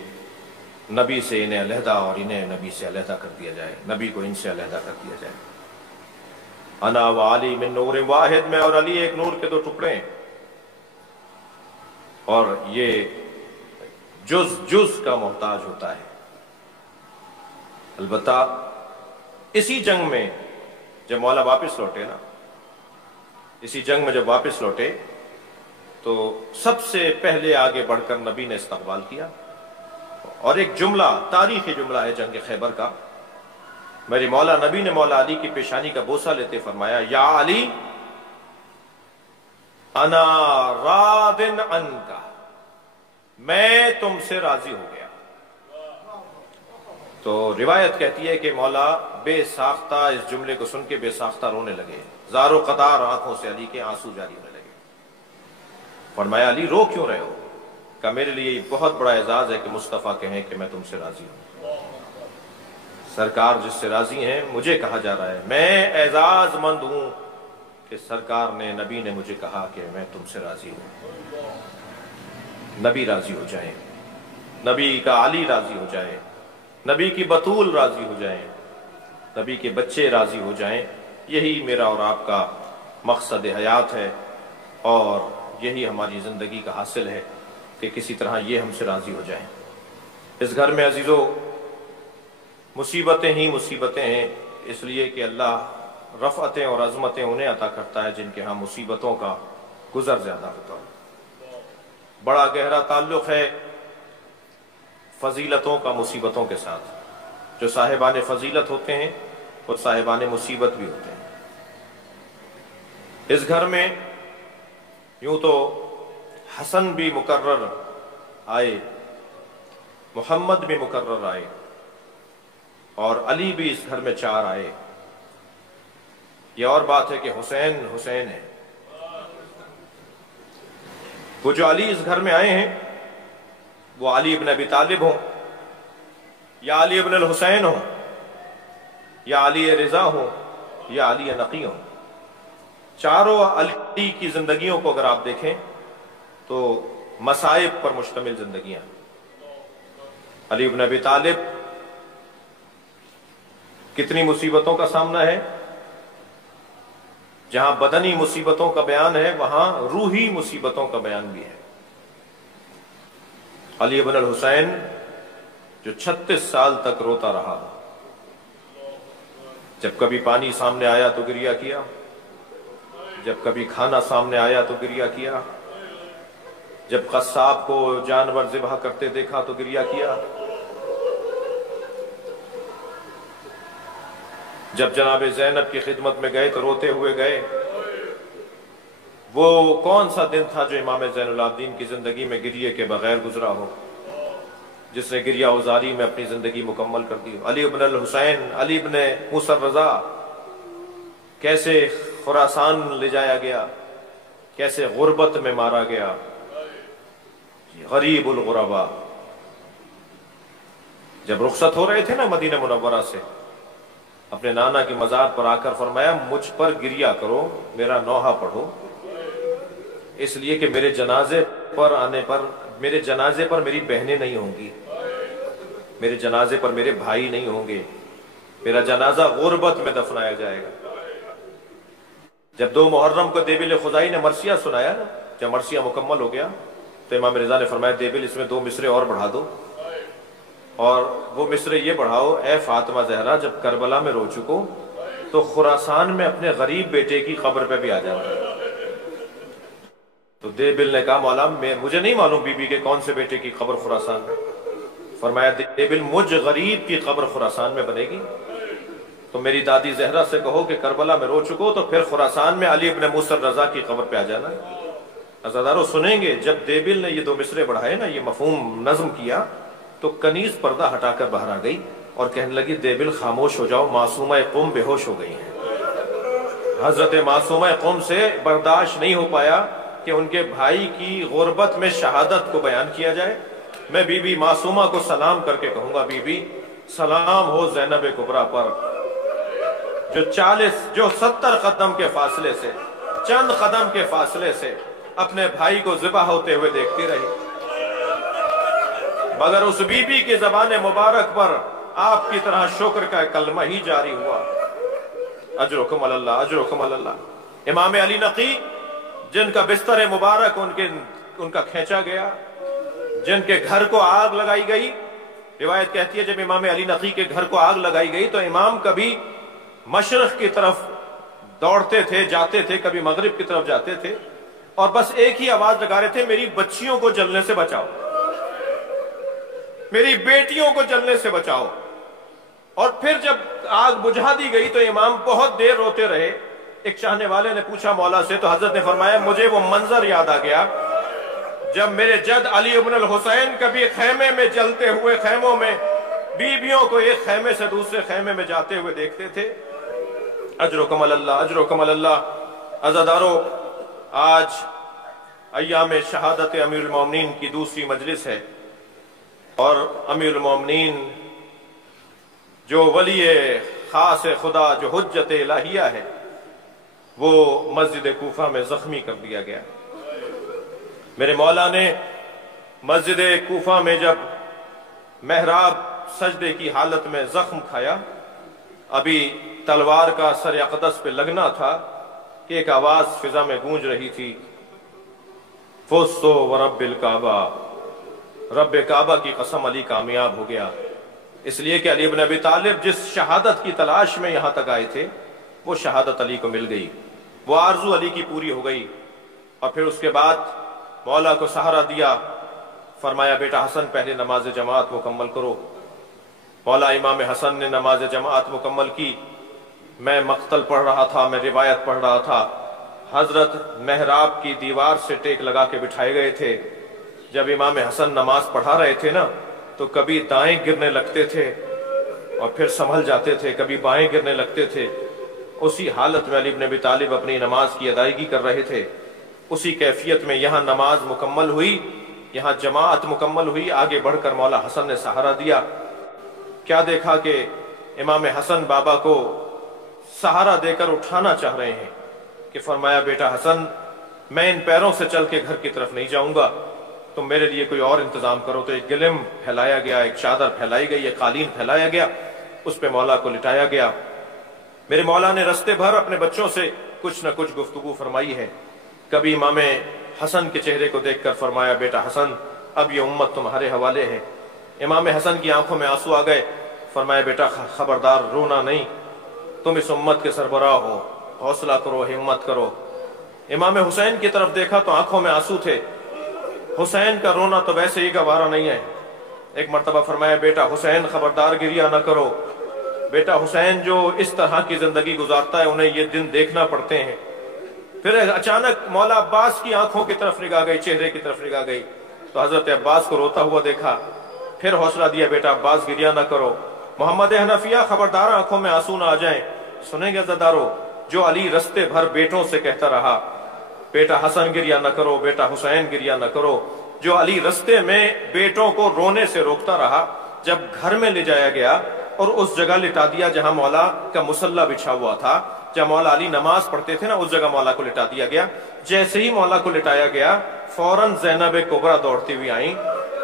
نبی سے انہیں علیحدہ اور انہیں نبی سے علیحدہ کر دیا جائے، نبی کو ان سے علیحدہ کر دیا جائے۔ انا و علی من نور واحد، میں اور علی ایک نور کے دو ٹکڑے ہیں، اور یہ جز کا محتاج ہوتا ہے۔ البتہ اسی جنگ میں جب مولا واپس لوٹے نا، اسی جنگ میں جب واپس لوٹے تو سب سے پہلے آگے بڑھ کر نبی نے استقبال کیا، اور ایک جملہ، تاریخی جملہ ہے جنگ خیبر کا، میرے مولا نبی نے مولا علی کی پیشانی کا بوسہ لیتے فرمایا، یا علی انا راضٍ عنک، میں تم سے راضی ہو گیا۔ تو روایت کہتی ہے کہ مولا بے ساختہ اس جملے کو سن کے بے ساختہ رونے لگے، زار و قطار آنکھوں سے علی کے آنسو جاری ہونے لگے۔ فرمایا علی رو کیوں رہے ہو؟ کہ میرے لیے یہ بہت بڑا اعزاز ہے کہ مصطفیٰ کہیں کہ میں تم سے راضی ہوں، سرکار جس سے راضی ہیں مجھے کہا جا رہا ہے، میں اعزاز مند ہوں کہ سرکار نے، نبی نے مجھے کہا کہ میں تم سے راضی ہوں۔ نبی راضی ہو جائیں، نبی کا علی راضی ہو جائے، نبی کی بطول راضی ہو جائیں، نبی کے بچے راضی ہو جائیں، یہی میرا اور آپ کا مقصد حیات ہے، اور یہی ہماری زندگی کا حاصل ہے کہ کسی طرح یہ ہم سے راضی ہو جائیں۔ اس گھر میں عزیزو مصیبتیں ہی مصیبتیں ہیں، اس لیے کہ اللہ رفعتیں اور عظمتیں انہیں عطا کرتا ہے جن کے ہاں مصیبتوں کا گزر زیادہ ہوتا ہے۔ بڑا گہرا تعلق ہے فضیلتوں کا مصیبتوں کے ساتھ، جو صاحبان فضیلت ہوتے ہیں وہ صاحبان مصیبت بھی ہوتے ہیں۔ اس گھر میں یوں تو حسن بھی مقرر آئے، محمد بھی مقرر آئے، اور علی بھی اس گھر میں 4 آئے۔ یہ اور بات ہے کہ حسین حسین ہے۔ وہ جو علی اس گھر میں آئے ہیں وہ علی ابن ابی طالب ہوں، یا علی ابن الحسین ہوں، یا علی رضا ہوں، یا علی نقی ہوں۔ چاروں علی کی زندگیوں کو اگر آپ دیکھیں تو مصائب پر مشتمل زندگیاں۔ علی ابن ابی طالب کتنی مصیبتوں کا سامنا ہے، جہاں بدنی مصیبتوں کا بیان ہے وہاں روحی مصیبتوں کا بیان بھی ہے۔ علی ابن الحسین جو 36 سال تک روتا رہا، جب کبھی پانی سامنے آیا تو گریہ کیا، جب کبھی کھانا سامنے آیا تو گریہ کیا، جب قصاب کو جانور ذبح کرتے دیکھا تو گریہ کیا، جب جناب زینب کی خدمت میں گئے تو روتے ہوئے گئے۔ وہ کون سا دن تھا جو امام زین العابدین کی زندگی میں گریے کے بغیر گزرا ہو، جس نے گریہ اوزاری میں اپنی زندگی مکمل کر دی ہو؟ علی ابن الحسین، علی ابن موسیٰ الرضا کیسے خراسان لے جایا گیا، کیسے غربت میں مارا گیا، غریب الغربا۔ جب رخصت ہو رہے تھے نا مدینہ منورہ سے، اپنے نانا کی مزار پر آ کر فرمایا مجھ پر گریہ کرو، میرا نوحہ پڑھو، اس لیے کہ میرے جنازے پر آنے پر، میرے جنازے پر میری بہنیں نہیں ہوں گی، میرے جنازے پر میرے بھائی نہیں ہوں گے، میرا جنازہ غربت میں دفنایا جائے گا۔ جب 2 محرم کو دیبل خزائی نے مرثیہ سنایا نا، جب مرثیہ مکمل ہو گیا تو امام رضا نے فرمایا دیبل اس میں 2 مصرے اور بڑھا دو، اور وہ مصرے یہ بڑھاؤ، اے فاطمہ زہرا جب کربلا میں رو چکو تو خراسان میں اپنے غریب بیٹے کی قبر پہ بھی آ جانا۔ تو دیبل نے کہا مولا مجھے نہیں معلوم بی بی کے کون سے بیٹے کی قبر خراسان میں۔ فرمایا دیبل مجھ غریب کی قبر خراسان میں بنے گی تو میری دادی زہرا سے کہو کہ کربلا میں رو چکو تو پھر خراسان میں علی ابن موسیٰ الرضا کی قبر پہ آ جانا۔ عزادارو سنیں گے جب دیبل نے یہ 2 مصرے بڑھائے نا، یہ مفہوم نظم کیا، تو کنیز پردہ ہٹا کر باہر آ گئی اور کہنے لگی دیبل خاموش ہو جاؤ، معصومہ قوم بے ہوش ہو گئی ہیں۔ حضرت معصومہ قوم سے برداشت نہیں ہو پایا کہ ان کے بھائی کی غربت میں شہادت کو بیان کیا جائے۔ میں بی بی معصومہ کو سلام کر کے کہوں گا، بی بی سلام ہو زینب کبریٰ پر، جو 70 قدم کے فاصلے سے، چند قدم کے فاصلے سے اپنے بھائی کو ذبح ہوتے ہوئے دیکھتی رہی، مگر اس بی بی کی زبان مبارک پر آپ کی طرح شکر کا کلمہ ہی جاری ہوا، اجرکم اللہ، اجرکم اللہ۔ امام علی نقی جن کا بستر مبارک ان کا کھینچا گیا، جن کے گھر کو آگ لگائی گئی، روایت کہتی ہے جب امام علی نقی کے گھر کو آگ لگائی گئی تو امام کبھی مشرق کی طرف دوڑتے تھے، جاتے تھے، کبھی مغرب کی طرف جاتے تھے، اور بس ایک ہی آواز لگا رہے تھے، میری بچیوں کو جلنے سے بچاؤ، میری بیٹیوں کو جلنے سے بچاؤ۔ اور پھر جب آگ بجھا دی گئی تو امام بہت دیر روتے رہے۔ ایک چاہنے والے نے پوچھا مولا سے، تو حضرت نے فرمایا مجھے وہ منظر یاد آ گیا جب میرے جد علی ابن الحسین کبھی خیمے میں جلتے ہوئے، خیموں میں بیویوں کو ایک خیمے سے دوسرے خیمے میں جاتے ہوئے دیکھتے تھے۔ اجرکم اللہ، اجرکم اللہ۔ عزادارو، آج ایام شہادت امیر المومنین کی دوسری مجلس ہے، اور امیر المومنین جو ولی خاص خدا، جو حجت الہیہ ہے، وہ مسجد کوفہ میں زخمی کر دیا گیا۔ میرے مولا نے مسجد کوفہ میں جب محراب سجدے کی حالت میں زخم کھایا، ابھی تلوار کا سر اقدس پہ لگنا تھا کہ ایک آواز فضا میں گونج رہی تھی، فزت ورب الکعبہ، رب کعبہ کی قسم علی کامیاب ہو گیا۔ اس لیے کہ علی بن ابی طالب جس شہادت کی تلاش میں یہاں تک آئے تھے، وہ شہادت علی کو مل گئی، وہ آرزو علی کی پوری ہو گئی۔ اور پھر اس کے بعد مولا کو سہارا دیا، فرمایا بیٹا حسن پہلے نماز جماعت مکمل کرو۔ مولا امام حسن نے نماز جماعت مکمل کی۔ میں مقتل پڑھ رہا تھا، میں روایت پڑھ رہا تھا، حضرت محراب کی دیوار سے ٹیک لگا کے بٹھائے گئے تھے۔ جب امام حسن نماز پڑھا رہے تھے نا تو کبھی دائیں گرنے لگتے تھے اور پھر سنبھل جاتے تھے، کبھی بائیں گرنے لگتے تھے۔ اسی حالت میں علی بن ابی طالب اپنی نماز کی ادائیگی کر رہے تھے۔ اسی کیفیت میں یہاں نماز مکمل ہوئی، یہاں جماعت مکمل ہوئی۔ آگے بڑھ کر مولا حسن نے سہارا دیا۔ کیا دیکھا کہ امام حسن بابا کو سہارا دے کر اٹھانا چاہ رہے ہیں کہ فرمایا بیٹا حسن، میں ان پیروں سے چل کے گھر کی طرف نہیں جاؤں گا، تم میرے لیے کوئی اور انتظام کرو۔ تو ایک گلم پھیلایا گیا، ایک چادر پھیلائی گئی، ایک قالین پھیلایا گیا، اس پہ مولا کو لٹایا گیا۔ میرے مولا نے رستے بھر اپنے بچوں سے کچھ نہ کچھ گفتگو فرمائی ہے۔ کبھی امام حسن کے چہرے کو دیکھ کر فرمایا بیٹا حسن، اب یہ امت تمہارے حوالے ہے۔ امام حسن کی آنکھوں میں آنسو آ گئے۔ فرمایا بیٹا خبردار، رونا نہیں، تم اس امت کے سربراہ ہو، حوصلہ کرو، ہمت کرو۔ امام حسین کی طرف دیکھا تو آنکھوں میں آنسو تھے۔ حسین کا رونا تو ویسے ہی گوارا نہیں ہے۔ ایک مرتبہ فرمایا بیٹا حسین خبردار گریہ نہ کرو، بیٹا حسین جو اس طرح کی زندگی گزارتا ہے انہیں یہ دن دیکھنا پڑتے ہیں۔ پھر اچانک مولا عباس کی آنکھوں کی طرف نگاہ گئی، چہرے کی طرف نگاہ گئی تو حضرت عباس کو روتا ہوا دیکھا۔ پھر حوصلہ دیا بیٹا عباس گریہ نہ کرو۔ محمد حنفیہ خبردار آنکھوں میں آنسو نہ آ جائیں۔ سنیں گے عزادارو، جو علی رستے بھر بیٹوں سے کہتا رہا بیٹا حسن گریہ نہ کرو، بیٹا حسین گریہ نہ کرو، جو علی رستے میں بیٹوں کو رونے سے روکتا رہا، جب گھر میں لے جایا گیا اور اس جگہ لٹا دیا جہاں مولا کا مصلی بچھا ہوا تھا، جب مولا علی نماز پڑھتے تھے نا اس جگہ مولا کو لٹا دیا گیا۔ جیسے ہی مولا کو لٹایا گیا فوراً زینب کبریٰ دوڑتی ہوئی آئیں،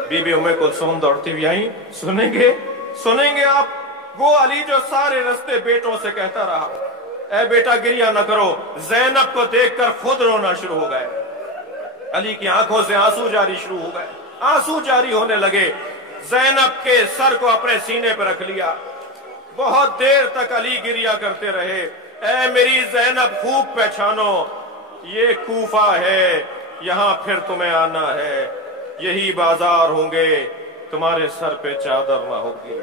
بی بی ام کلثوم دوڑتی ہوئی آئیں۔ سنیں گے آپ وہ علی جو سارے رستے بیٹوں سے کہتا رہا اے بیٹا گریہ نہ کرو، زینب کو دیکھ کر خود رونا شروع ہو گئے۔ علی کی آنکھوں سے آنسو جاری شروع ہو گئے، آنسو جاری ہونے لگے۔ زینب کے سر کو اپنے سینے پہ رکھ لیا، بہت دیر تک علی گریہ کرتے رہے۔ اے میری زینب خوب پہچانو، یہ کوفہ ہے، یہاں پھر تمہیں آنا ہے، یہی بازار ہوں گے، تمہارے سر پہ چادر نہ ہوگی۔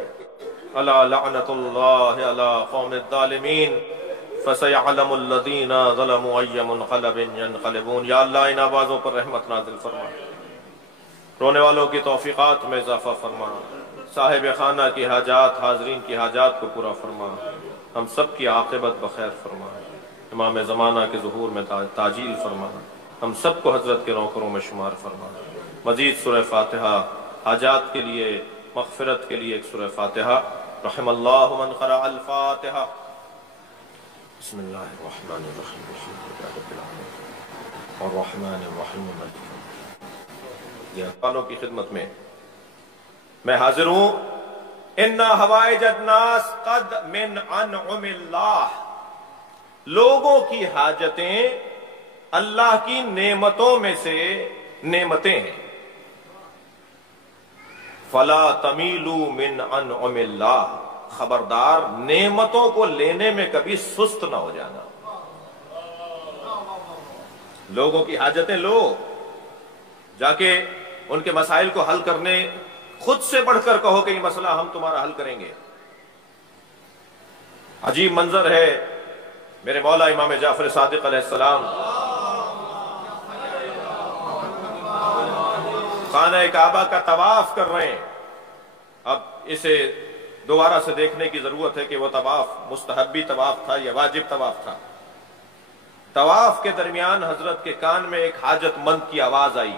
الا لعنت اللہ علی قوم الظالمین فسيعلم الذين ظلموا أي منقلب ينقلبون۔ یا اللہ ان آوازوں پر رحمت نازل فرما، رونے والوں کی توفیقات میں اضافہ فرما، صاحب خانہ کی حاجات، حاضرین کی حاجات کو پورا فرما، ہم سب کی عاقبت بخیر فرما، امام زمانہ کے ظہور میں تاجیل فرما، ہم سب کو حضرت کے نوکروں میں شمار فرما۔ مزید سورہ فاتحہ، حاجات کے لیے، مغفرت کے لیے ایک سورہ فاتحہ۔ رحم اللہ من قرأ الفاتحہ۔ بسم اللہ الرحمن الرحیم، الحمد للہ رب العالمین الرحمن الرحیم مالک یوم الدین۔ یہ والوں کی خدمت میں حاضر ہوں۔ ان حوائج الناس قد من انعم اللہ، لوگوں کی حاجتیں اللہ کی نعمتوں میں سے نعمتیں ہیں۔ فلا تمیلوا من انعم اللہ، خبردار نعمتوں کو لینے میں کبھی سست نہ ہو جانا۔ لوگوں کی حاجتیں لو، جا کے ان کے مسائل کو حل کرنے، خود سے بڑھ کر کہو کہ یہ مسئلہ ہم تمہارا حل کریں گے۔ عجیب منظر ہے، میرے مولا امام جعفر صادق علیہ السلام خانہ کعبہ کا طواف کر رہے ہیں۔ اب اسے دوبارہ سے دیکھنے کی ضرورت ہے کہ وہ طواف مستحبی طواف تھا یا واجب طواف تھا۔ طواف کے درمیان حضرت کے کان میں ایک حاجت مند کی آواز آئی،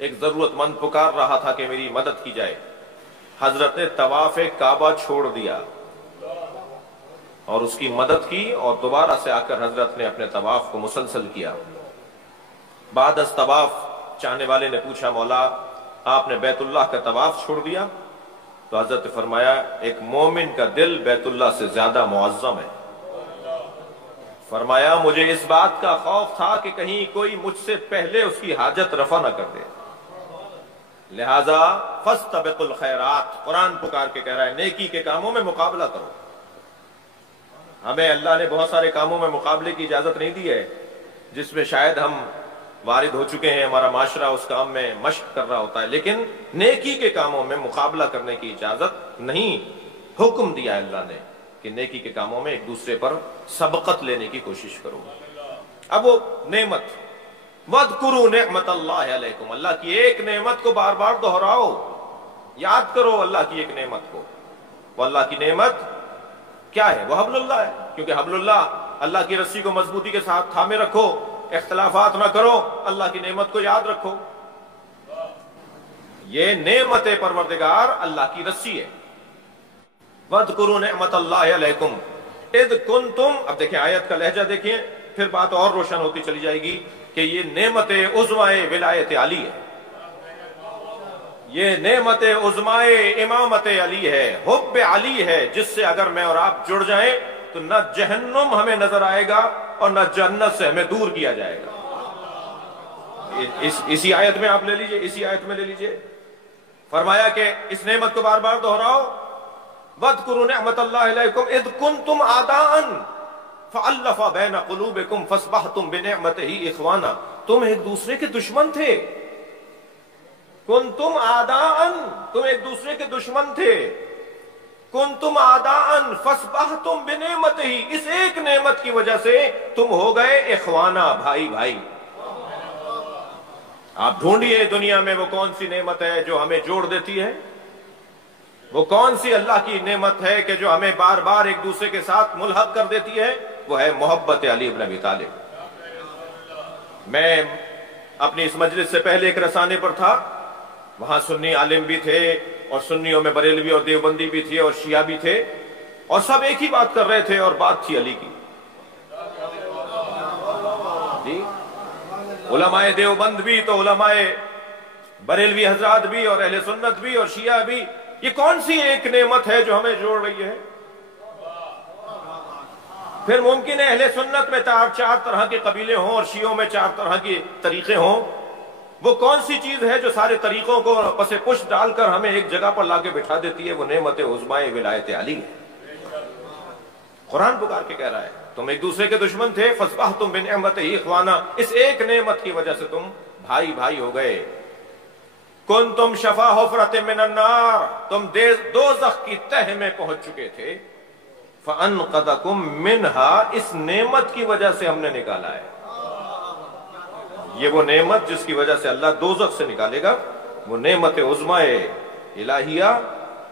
ایک ضرورت مند پکار رہا تھا کہ میری مدد کی جائے۔ حضرت نے طواف کعبہ چھوڑ دیا اور اس کی مدد کی، اور دوبارہ سے آ کر حضرت نے اپنے طواف کو مسلسل کیا۔ بعد از طواف چاہنے والے نے پوچھا، مولا آپ نے بیت اللہ کا طواف چھوڑ دیا؟ تو حضرت نے فرمایا، ایک مومن کا دل بیت اللہ سے زیادہ معظم ہے۔ فرمایا مجھے اس بات کا خوف تھا کہ کہیں کوئی مجھ سے پہلے اس کی حاجت رفع نہ کر دے، لہذا فاستبقوا الخیرات، قرآن پکار کے کہہ رہا ہے نیکی کے کاموں میں مقابلہ کرو۔ ہمیں اللہ نے بہت سارے کاموں میں مقابلے کی اجازت نہیں دی ہے، جس میں شاید ہم وارد ہو چکے ہیں، ہمارا معاشرہ اس کام میں مشق کر رہا ہوتا ہے، لیکن نیکی کے کاموں میں مقابلہ کرنے کی اجازت نہیں۔ حکم دیا ہے اللہ نے کہ نیکی کے کاموں میں ایک دوسرے پر سبقت لینے کی کوشش کرو۔ اب وہ نعمت، وَاذْكُرُوا نِعْمَتَ اللَّهِ عَلَيْكُمْ، اللہ کی ایک نعمت کو بار بار دہراؤ، یاد کرو اللہ کی ایک نعمت کو۔ وہ اللہ کی نعمت کیا ہے؟ وہ حبل اللہ ہے، کیونکہ حبل اللہ کی رسی کو مضبوطی کے ساتھ تھامے رکھو، اختلافات نہ کرو، اللہ کی نعمت کو یاد رکھو۔ یہ نعمت پروردگار اللہ کی رسی ہے۔ وَاذْكُرُوا نِعْمَتَ اللَّهِ عَلَيْكُمْ اِذْ كُنْتُمْ، اب دیکھیں آیت کا لہجہ دیکھیں، پھر بات اور روشن ہوتی چلی جائے گی کہ یہ نعمت عظمائے ولایت علی ہے، یہ نعمت عظمائے امامت علی ہے، حب علی ہے، جس سے اگر میں اور آپ جڑ جائیں تو نہ جہنم ہمیں نظر آئے گا اور نہ جنت سے ہمیں دور کیا جائے گا۔ اسی آیت میں آپ لے لیجئے، اسی آیت میں لے لیجئے، فرمایا کہ اس نعمت کو بار بار دہراؤ۔ وَاذْكُرُوا نِعْمَتَ اللَّهِ عَلَيْكُمْ اِذْ كُنْتُمْ أَعْدَاءً فَأَلَّفَ بَيْنَ قُلُوبِكُمْ فَأَصْبَحْتُمْ بِنِعْمَتِهِ إِخْوَانًا، تم ایک دوسرے کے دشمن تھے، کنتم اعداء، تم ایک دوسرے کے دشمن تھے، کنتم اعداء فاصبحتم بنعمتہ، اس ایک نعمت کی وجہ سے تم ہو گئے اخوانا، بھائی بھائی۔ آپ ڈھونڈیے دنیا میں وہ کون سی نعمت ہے جو ہمیں جوڑ دیتی ہے، وہ کون سی اللہ کی نعمت ہے کہ جو ہمیں بار بار ایک دوسرے کے ساتھ ملحق کر دیتی ہے؟ وہ ہے محبت علی بن ابی طالب۔ میں اپنی اس مجلس سے پہلے ایک رسانے پر تھا، وہاں سنی عالم بھی تھے اور سنیوں میں بریلوی اور دیوبندی بھی تھے اور شیعہ بھی تھے، اور سب ایک ہی بات کر رہے تھے، اور بات تھی علی کی۔ جی، علماء دیوبند بھی تو علماء بریلوی حضرات بھی اور اہل سنت بھی اور شیعہ بھی، یہ کون سی ایک نعمت ہے جو ہمیں جوڑ رہی ہے؟ پھر ممکن ہے اہل سنت میں چار طرح کے قبیلے ہوں اور شیعوں میں 4 طرح کے طریقے ہوں، وہ کون سی چیز ہے جو سارے طریقوں کو پس پش ڈال کر ہمیں ایک جگہ پر لا کے بٹھا دیتی ہے؟ وہ نعمت عظمائے ولایت علی ہے۔ قرآن پکار کے کہہ رہا ہے تم ایک دوسرے کے دشمن تھے، فاصبحتم بنعمتہ اخوانا، اس ایک نعمت کی وجہ سے تم بھائی بھائی ہو گئے۔ کنتم شفا حفرۃ من النار، تم دوزخ کی تہ میں پہنچ چکے تھے، فانقذکم منہا، اس نعمت کی وجہ سے ہم نے نکالا ہے۔ یہ وہ نعمت جس کی وجہ سے اللہ دوزخ سے نکالے گا، وہ نعمت عظمائے الہیہ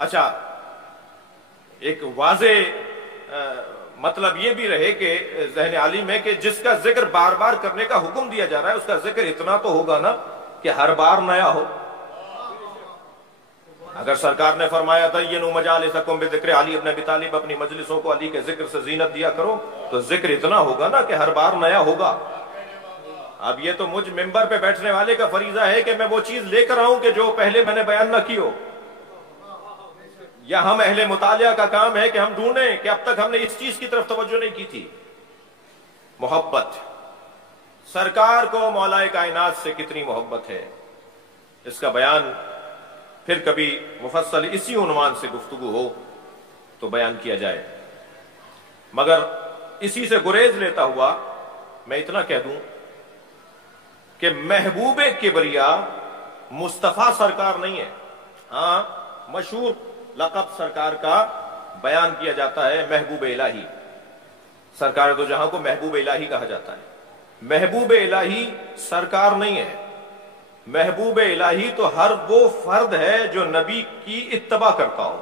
اچھا، ایک واضح مطلب یہ بھی رہے کہ ذہن عالی میں کہ جس کا ذکر بار بار کرنے کا حکم دیا جا رہا ہے اس کا ذکر اتنا تو ہوگا نا کہ ہر بار نیا ہو. اگر سرکار نے فرمایا تھا یہ نو مجالسکم بذکر علی ابن ابی طالب، اپنی مجلسوں کو علی کے ذکر سے زینت دیا کرو، تو ذکر اتنا ہوگا نا کہ ہر بار نیا ہوگا. اب یہ تو مجھ ممبر پہ بیٹھنے والے کا فریضہ ہے کہ میں وہ چیز لے کر آؤں کہ جو پہلے میں نے بیان نہ کی ہو، یا ہم اہل مطالعہ کا کام ہے کہ ہم ڈھونڈیں کہ اب تک ہم نے اس چیز کی طرف توجہ نہیں کی تھی. محبت، سرکار کو مولا کائنات سے کتنی محبت ہے، اس کا بیان پھر کبھی مفصل اسی عنوان سے گفتگو ہو تو بیان کیا جائے. مگر اسی سے گریز لیتا ہوا میں اتنا کہہ دوں کہ محبوب کبریا مصطفیٰ سرکار نہیں ہے. ہاں، مشہور لقب سرکار کا بیان کیا جاتا ہے محبوب الہی. سرکار دو جہاں کو محبوب الہی کہا جاتا ہے. محبوب الہی سرکار نہیں ہے. محبوب الہی تو ہر وہ فرد ہے جو نبی کی اتباع کرتا ہو.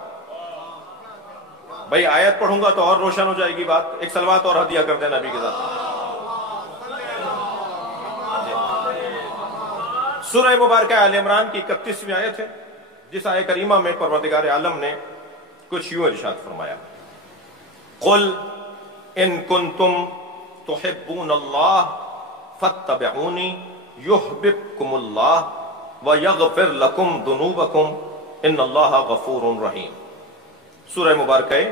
بھائی آیت پڑھوں گا تو اور روشن ہو جائے گی بات. ایک صلوات اور ہدیہ کر دیں نبی کے ساتھ. سورہ مبارکہ آل عمران کی 31ویں آیت ہے، جس آیت کریمہ میں پروردگار عالم نے کچھ یوں ارشاد فرمایا، قل ان کنتم تحبون اللہ فاتبعونی یحببکم اللہ ویغفر لکم ذنوبکم ان اللہ غفور رحیم. سورہ مبارکہ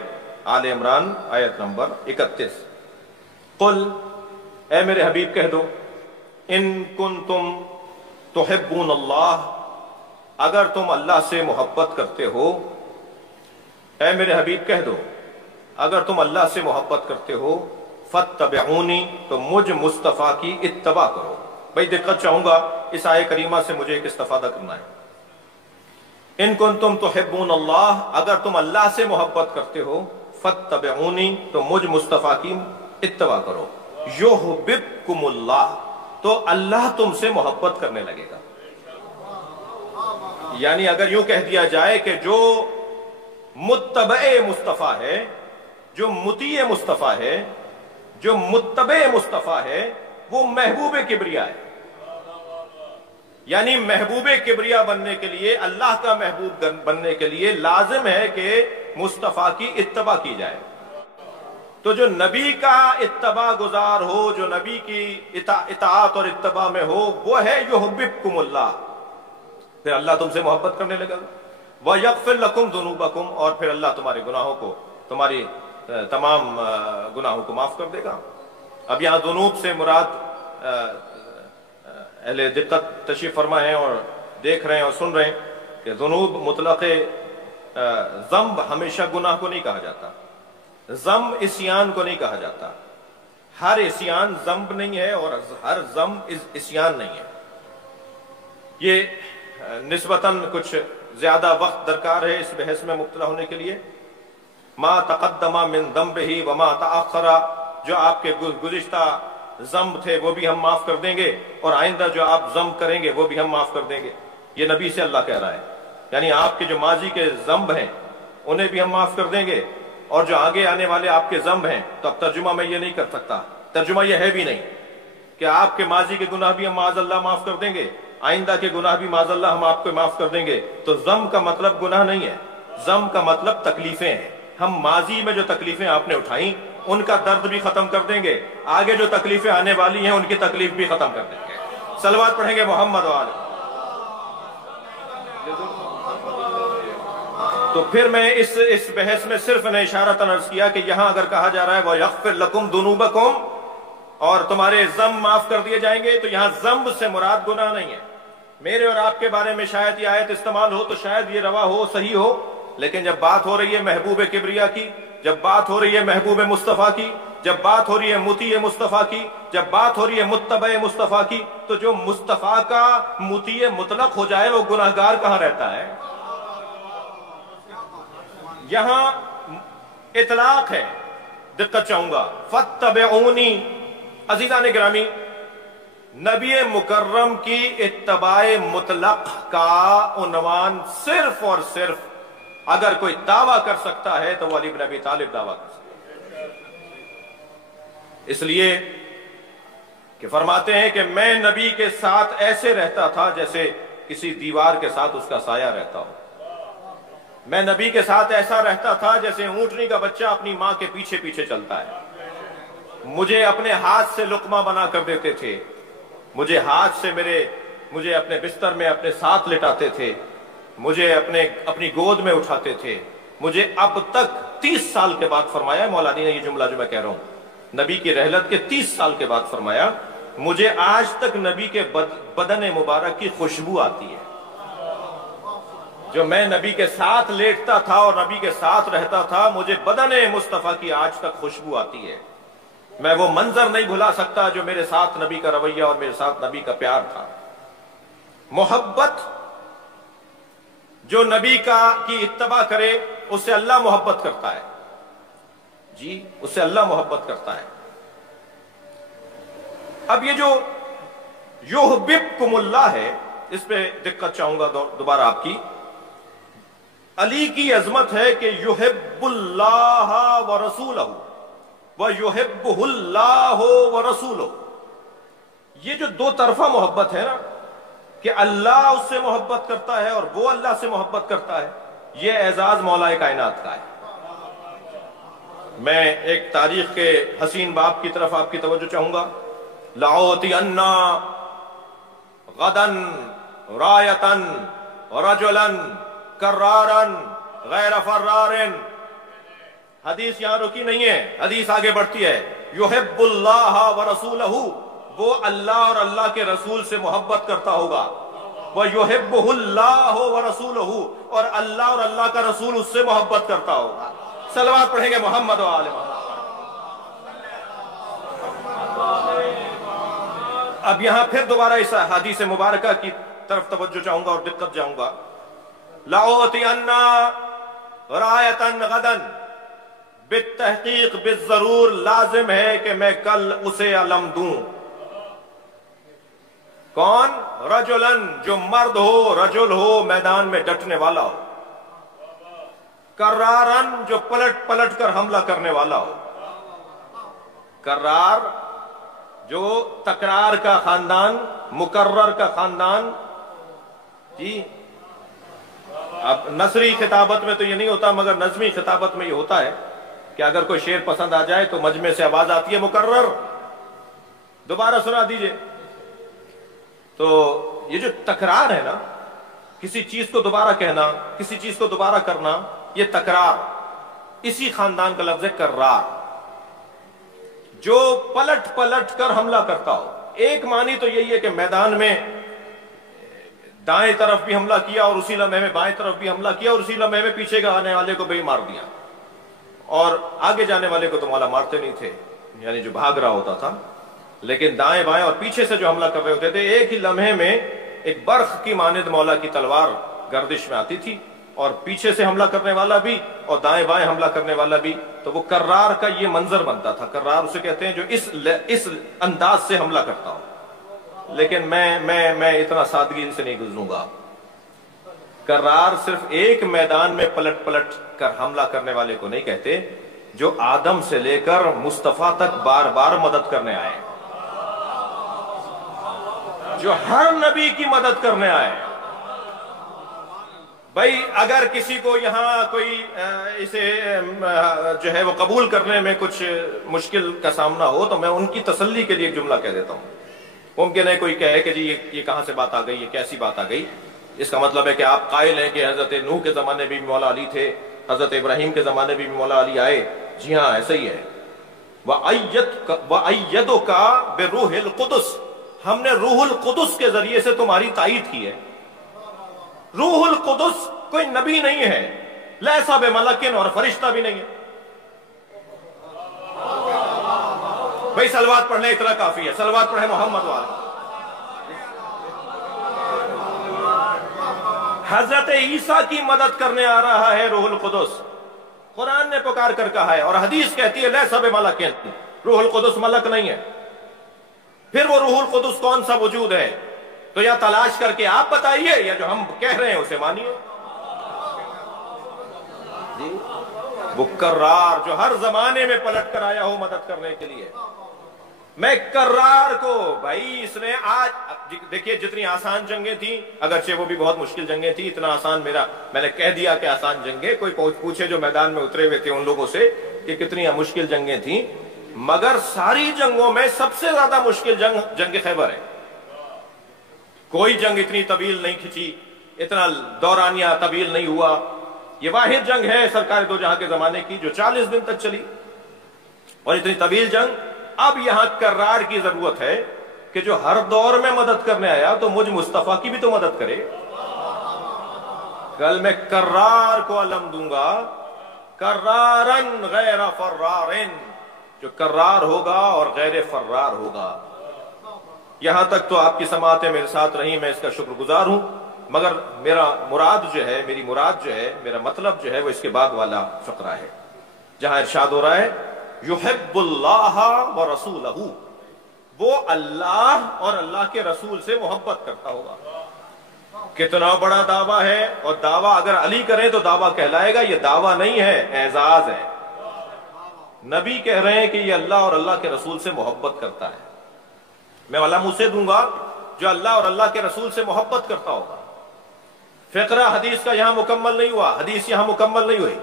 آل عمران آیت نمبر 31. قل، اے میرے حبیب کہہ دو، ان کنتم تحبون اللہ، اگر تم اللہ سے محبت کرتے ہو. اے میرے حبیب کہہ دو اگر تم اللہ سے محبت کرتے ہو، فاتبعونی، تو مجھ مصطفیٰ کی اتباع کرو. بھائی دقت چاہوں گا اس آیت کریمہ سے مجھے ایک استفادہ کرنا ہے. ان کنتم تحبون اللہ، اگر تم اللہ سے محبت کرتے ہو، فاتبعونی، تو مجھ مصطفیٰ کی اتباع کرو. یحببکم اللہ، تو اللہ تم سے محبت کرنے لگے گا. یعنی اگر یوں کہہ دیا جائے کہ جو متبع مصطفیٰ ہے، جو مطیع مصطفیٰ ہے، جو متبع مصطفیٰ ہے، وہ محبوب کبریا ہے. یعنی محبوب کبریا بننے کے لیے، اللہ کا محبوب بننے کے لیے لازم ہے کہ مصطفیٰ کی اتباع کی جائے. تو جو نبی کا اتباع گزار ہو، جو نبی کی اطاعت اور اتباع میں ہو، وہ ہے یحببکم اللہ، پھر اللہ تم سے محبت کرنے لگا. وَيَغْفِرْ لَكُمْ ذُنُوبَكُمْ، اور پھر اللہ تمہارے گناہوں کو، تمہاری تمام گناہوں کو معاف کر دے گا. اب یہاں ذنوب سے مراد اہل دقت تشریف فرما ہیں اور دیکھ رہے ہیں اور سن رہے ہیں کہ ذنوب مطلق ذنب ہمیشہ گناہ کو نہیں کہا جاتا. ذنب عصیان کو نہیں کہا جاتا. ہر عصیان ذنب نہیں ہے اور ہر ذنب عصیان نہیں ہے. یہ نسبتاً کچھ زیادہ وقت درکار ہے اس بحث میں مبتلا ہونے کے لیے. ما تقدم من ذنبہ وما تأخر، جو آپ کے گزشتہ ذنب تھے وہ بھی ہم معاف کر دیں گے، اور آئندہ جو آپ ذنب کریں گے وہ بھی ہم معاف کر دیں گے. یہ نبی سے اللہ کہہ رہا ہے. یعنی آپ کے جو ماضی کے ذنب ہیں انہیں بھی ہم معاف کر دیں گے، اور جو آگے آنے والے آپ کے ذنب ہیں، تو اب ترجمہ میں یہ نہیں کر سکتا، ترجمہ یہ ہے بھی نہیں کہ آپ کے ماضی کے گناہ بھی ہم معاذ اللہ معاف کر دیں گے، آئندہ کے گناہ بھی معاذ اللہ ہم آپ کو معاف کر دیں گے. تو ذنب کا مطلب گناہ نہیں ہے، ذنب کا مطلب تکلیفیں ہیں. ہم ماضی میں جو تکلیفیں آپ نے اٹھائیں ان کا درد بھی ختم کر دیں گے، آگے جو تکلیفیں آنے والی ہیں ان کی تکلیف بھی ختم کر دیں گے. صلوات پڑھیں گے محمد وآلہ. تو پھر میں اس بحث میں صرف نے اشارتاً عرض کیا کہ یہاں اگر کہا جا رہا ہے وَيَغْفِرْ لَكُمْ ذُنُوبَكُمْ، اور تمہارے ذنب معاف کر دیے جائیں گے، تو یہاں ذنب سے مراد گناہ نہیں ہے. میرے اور آپ کے بارے میں شاید یہ آیت استعمال ہو تو شاید یہ روا ہو، صحیح ہو، لیکن جب بات ہو رہی ہے محبوب کبریا کی، جب بات ہو رہی ہے محبوب مصطفیٰ کی، جب بات ہو رہی ہے مطیع مصطفیٰ کی، جب بات ہو رہی ہے متبع مصطفیٰ کی، تو جو مصطفیٰ کا مطیع مطلق ہو جائے وہ گناہگار کہاں رہتا ہے؟ یہاں اطلاق ہے. دقت چاہوں گا، فاتبعونی. عزیزان گرامی، نبی مکرم کی اتباع مطلق کا عنوان صرف اور صرف اگر کوئی دعویٰ کر سکتا ہے تو وہ علی بن ابی طالب دعویٰ کر سکتا ہے۔ اس لیے کہ فرماتے ہیں کہ میں نبی کے ساتھ ایسے رہتا تھا جیسے کسی دیوار کے ساتھ اس کا سایہ رہتا ہو۔ میں نبی کے ساتھ ایسا رہتا تھا جیسے اونٹنی کا بچہ اپنی ماں کے پیچھے پیچھے چلتا ہے۔ مجھے اپنے ہاتھ سے لقمہ بنا کر دیتے تھے، مجھے ہاتھ سے مجھے اپنے بستر میں اپنے ساتھ لٹاتے تھے، مجھے اپنی گود میں اٹھاتے تھے۔ مجھے اب تک 30 سال کے بعد فرمایا، مولا علی نے یہ جملہ جو میں کہہ رہا ہوں، نبی کی رحلت کے 30 سال کے بعد فرمایا، مجھے آج تک نبی کے بدن مبارک کی خوشبو آتی ہے۔ جو میں نبی کے ساتھ لیٹتا تھا اور نبی کے ساتھ رہتا تھا، مجھے بدن مصطفیٰ کی آج تک خوشبو آتی ہے۔ میں وہ منظر نہیں بھلا سکتا جو میرے ساتھ نبی کا رویہ اور میرے ساتھ نبی کا پیار تھا۔ محبت جو نبی کی اتباع کرے اس سے اللہ محبت کرتا ہے، جی اس سے اللہ محبت کرتا ہے۔ اب یہ جو یحببکم اللہ ہے، اس پہ دقت چاہوں گا دوبارہ آپ کی۔ علی کی عظمت ہے کہ یحب اللہ ورسولہ ویحبہ اللہ ورسولہ۔ یہ جو دو طرفہ محبت ہے نا، کہ اللہ اس سے محبت کرتا ہے اور وہ اللہ سے محبت کرتا ہے، یہ اعزاز مولا کائنات کا ہے۔ میں ایک تاریخ کے حسین باب کی طرف آپ کی توجہ چاہوں گا۔ لَأُعْطِيَنَّ غَدًا رَایَةً رَجُلًا كَرَّارًا غَيْرَ فَرَّارٍ۔ حدیث یہاں رکی نہیں ہے، حدیث آگے بڑھتی ہے۔ یحب اللہ ورسولہ، وہ اللہ اور اللہ کے رسول سے محبت کرتا ہوگا۔ وَيُحِبُّهُ اللَّهُ وَرَسُولُهُ، اور اللہ اور اللہ کا رسول اس سے محبت کرتا ہوگا۔ صلوات پڑھیں گے محمد و آل محمد۔ اب یہاں پھر دوبارہ اس حدیث مبارکہ کی طرف توجہ چاہوں گا اور دقت جاؤں گا۔ لَأُعْطِيَنَّ رَایَةً غَدًا، بالتحقیق بالضرور لازم ہے کہ میں کل اسے علم دوں۔ کون؟ رجلن، جو مرد ہو، رجل ہو، میدان میں ڈٹنے والا ہو۔ کرارن، جو پلٹ پلٹ کر حملہ کرنے والا ہو۔ کرار جو تکرار کا خاندان، مکرر کا خاندان، جی اب نثری خطابت میں تو یہ نہیں ہوتا، مگر نظمی خطابت میں یہ ہوتا ہے کہ اگر کوئی شعر پسند آ جائے تو مجمع سے آواز آتی ہے مکرر، دوبارہ سنا دیجئے۔ تو یہ جو تکرار ہے نا، کسی چیز کو دوبارہ کہنا، کسی چیز کو دوبارہ کرنا، یہ تکرار، اسی خاندان کا لفظ ہے کرار، جو پلٹ پلٹ کر حملہ کرتا ہو۔ ایک معنی تو یہی ہے کہ میدان میں دائیں طرف بھی حملہ کیا اور اسی لمحے میں بائیں طرف بھی حملہ کیا اور اسی لمحے میں پیچھے کا آنے والے کو بھی مار دیا، اور آگے جانے والے کو تو مولا مارتے نہیں تھے، یعنی جو بھاگ رہا ہوتا تھا، لیکن دائیں بائیں اور پیچھے سے جو حملہ کر رہے ہوتے تھے، ایک ہی لمحے میں ایک برق کی مانند مولا کی تلوار گردش میں آتی تھی، اور پیچھے سے حملہ کرنے والا بھی اور دائیں بائیں حملہ کرنے والا بھی۔ تو وہ کرار کا یہ منظر بنتا تھا۔ کرار اسے کہتے ہیں جو اس انداز سے حملہ کرتا ہو۔ لیکن میں اتنا سادگی سے نہیں گزروں گا۔ کرار صرف ایک میدان میں پلٹ پلٹ کر حملہ کرنے والے کو نہیں کہتے، جو آدم سے لے کر مصطفیٰ تک بار بار مدد کرنے آئے، جو ہر نبی کی مدد کرنے آئے۔ بھائی اگر کسی کو یہاں کوئی اسے جو ہے وہ قبول کرنے میں کچھ مشکل کا سامنا ہو تو میں ان کی تسلی کے لیے ایک جملہ کہہ دیتا ہوں۔ ممکن ہے کوئی کہے کہ جی یہ کہاں سے بات آ گئی، یہ کیسی بات آ گئی؟ اس کا مطلب ہے کہ آپ قائل ہیں کہ حضرت نوح کے زمانے میں بھی مولا علی تھے، حضرت ابراہیم کے زمانے میں بھی مولا علی آئے۔ جی ہاں ایسا ہی ہے۔ وَأَيَّدُكَ بِرُوحِ الْقُدُسِ، ہم نے روح القدس کے ذریعے سے تمہاری تائید کی ہے۔ روح القدس کوئی نبی نہیں ہے، لیسا بملکن، اور فرشتہ بھی نہیں ہے۔ بھائی صلوات پڑھنے اتنا کافی ہے، صلوات پڑھے محمد والے۔ حضرت عیسیٰ کی مدد کرنے آ رہا ہے روح القدس، قرآن نے پکار کر کہا ہے، اور حدیث کہتی ہے لیسا بملکن، روح القدس ملک نہیں ہے۔ پھر وہ روح القدس کون سا وجود ہے؟ تو یا تلاش کر کے آپ بتائیے، یا جو ہم کہہ رہے ہیں اسے مانیے۔ جی وہ کرار جو ہر زمانے میں پلٹ کر آیا ہو مدد کرنے کے لیے. میں کرار کو بھائی اس نے آج دیکھیے جتنی آسان جنگیں تھیں اگرچہ وہ بھی بہت مشکل جنگیں تھیں, اتنا آسان میں نے کہہ دیا کہ آسان جنگیں, کوئی پوچھے جو میدان میں اترے ہوئے تھے ان لوگوں سے کہ کتنی مشکل جنگیں تھیں, مگر ساری جنگوں میں سب سے زیادہ مشکل جنگ خیبر ہے. کوئی جنگ اتنی طویل نہیں کھچی, اتنا دورانیہ طویل نہیں ہوا. یہ واحد جنگ ہے سرکار دو جہاں کے زمانے کی جو 40 دن تک چلی, اور اتنی طویل جنگ. اب یہاں کرار کی ضرورت ہے کہ جو ہر دور میں مدد کرنے آیا تو مجھ مصطفیٰ کی بھی تو مدد کرے. کل میں کرار کو علم دوں گا, کرارن غیر فرارن, جو کرار ہوگا اور غیر فرار ہوگا. یہاں تک تو آپ کی سماعتیں میرے ساتھ رہی, میں اس کا شکر گزار ہوں, مگر میری مراد جو ہے, میرا مطلب جو ہے وہ اس کے بعد والا فقرہ ہے جہاں ارشاد ہو رہا ہے یحب اللہ ورسولہ, وہ اللہ اور اللہ کے رسول سے محبت کرتا ہوگا. کتنا بڑا دعویٰ ہے, اور دعویٰ اگر علی کریں تو دعویٰ کہلائے گا, یہ دعویٰ نہیں ہے اعزاز ہے. نبی کہہ رہے ہیں کہ یہ اللہ اور اللہ کے رسول سے محبت کرتا ہے. میں علم اسے دوں گا جو اللہ اور اللہ کے رسول سے محبت کرتا ہوگا. فقرہ حدیث کا یہاں مکمل نہیں ہوا, حدیث یہاں مکمل نہیں ہوئی.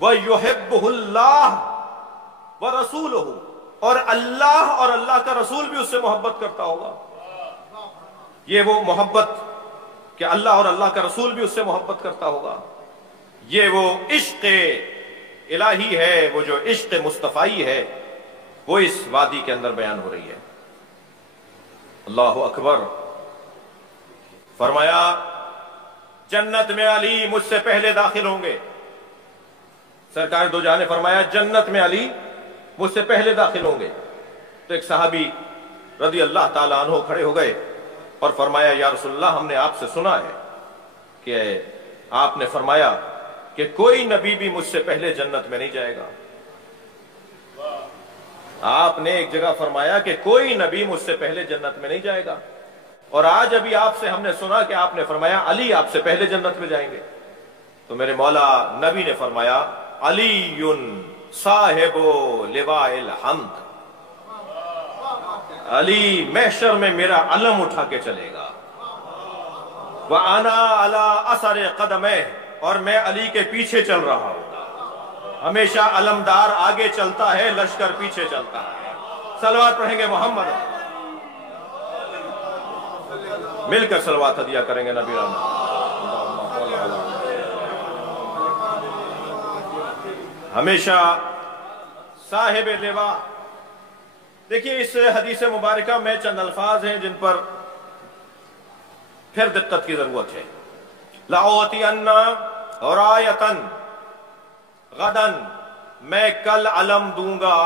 وَيُحِبُّهُ اللَّهُ وَرَسُولُهُ, اور اللہ اور اللہ کا رسول بھی اس سے محبت کرتا ہوگا. یہ وہ محبت کہ اللہ اور اللہ کا رسول بھی اس سے محبت کرتا ہوگا, یہ وہ عشق الہی ہے, وہ جو عشق مصطفی ہے وہ اس وادی کے اندر بیان ہو رہی ہے. اللہ اکبر. فرمایا جنت میں علی مجھ سے پہلے داخل ہوں گے. سرکار دو جہاں نے فرمایا جنت میں علی مجھ سے پہلے داخل ہوں گے. تو ایک صحابی رضی اللہ تعالیٰ عنہ کھڑے ہو گئے اور فرمایا یا رسول اللہ, ہم نے آپ سے سنا ہے کہ آپ نے فرمایا کہ کوئی نبی بھی مجھ سے پہلے جنت میں نہیں جائے گا. آپ نے ایک جگہ فرمایا کہ کوئی نبی مجھ سے پہلے جنت میں نہیں جائے گا, اور آج ابھی آپ سے ہم نے سنا کہ آپ نے فرمایا علی آپ سے پہلے جنت میں جائیں گے. تو میرے مولا نبی نے فرمایا علی صاحب لواء الحمد, علی محشر میں میرا علم اٹھا کے چلے گا. وَأَنَا عَلَىٰ أَثَرِ قَدَمَيْهِ, اور میں علی کے پیچھے چل رہا ہوں. ہمیشہ علمدار آگے چلتا ہے, لشکر پیچھے چلتا ہے. صلوات پڑھیں گے محمد, مل کر صلوات ہدیہ کریں گے نبی رحمت. ہمیشہ صاحب لواء. دیکھیے اس حدیث مبارکہ میں چند الفاظ ہیں جن پر پھر دقت کی ضرورت ہے. لَأُعْطِيَنَّ رَایَةً غَدًا, میں کل علم دوں گا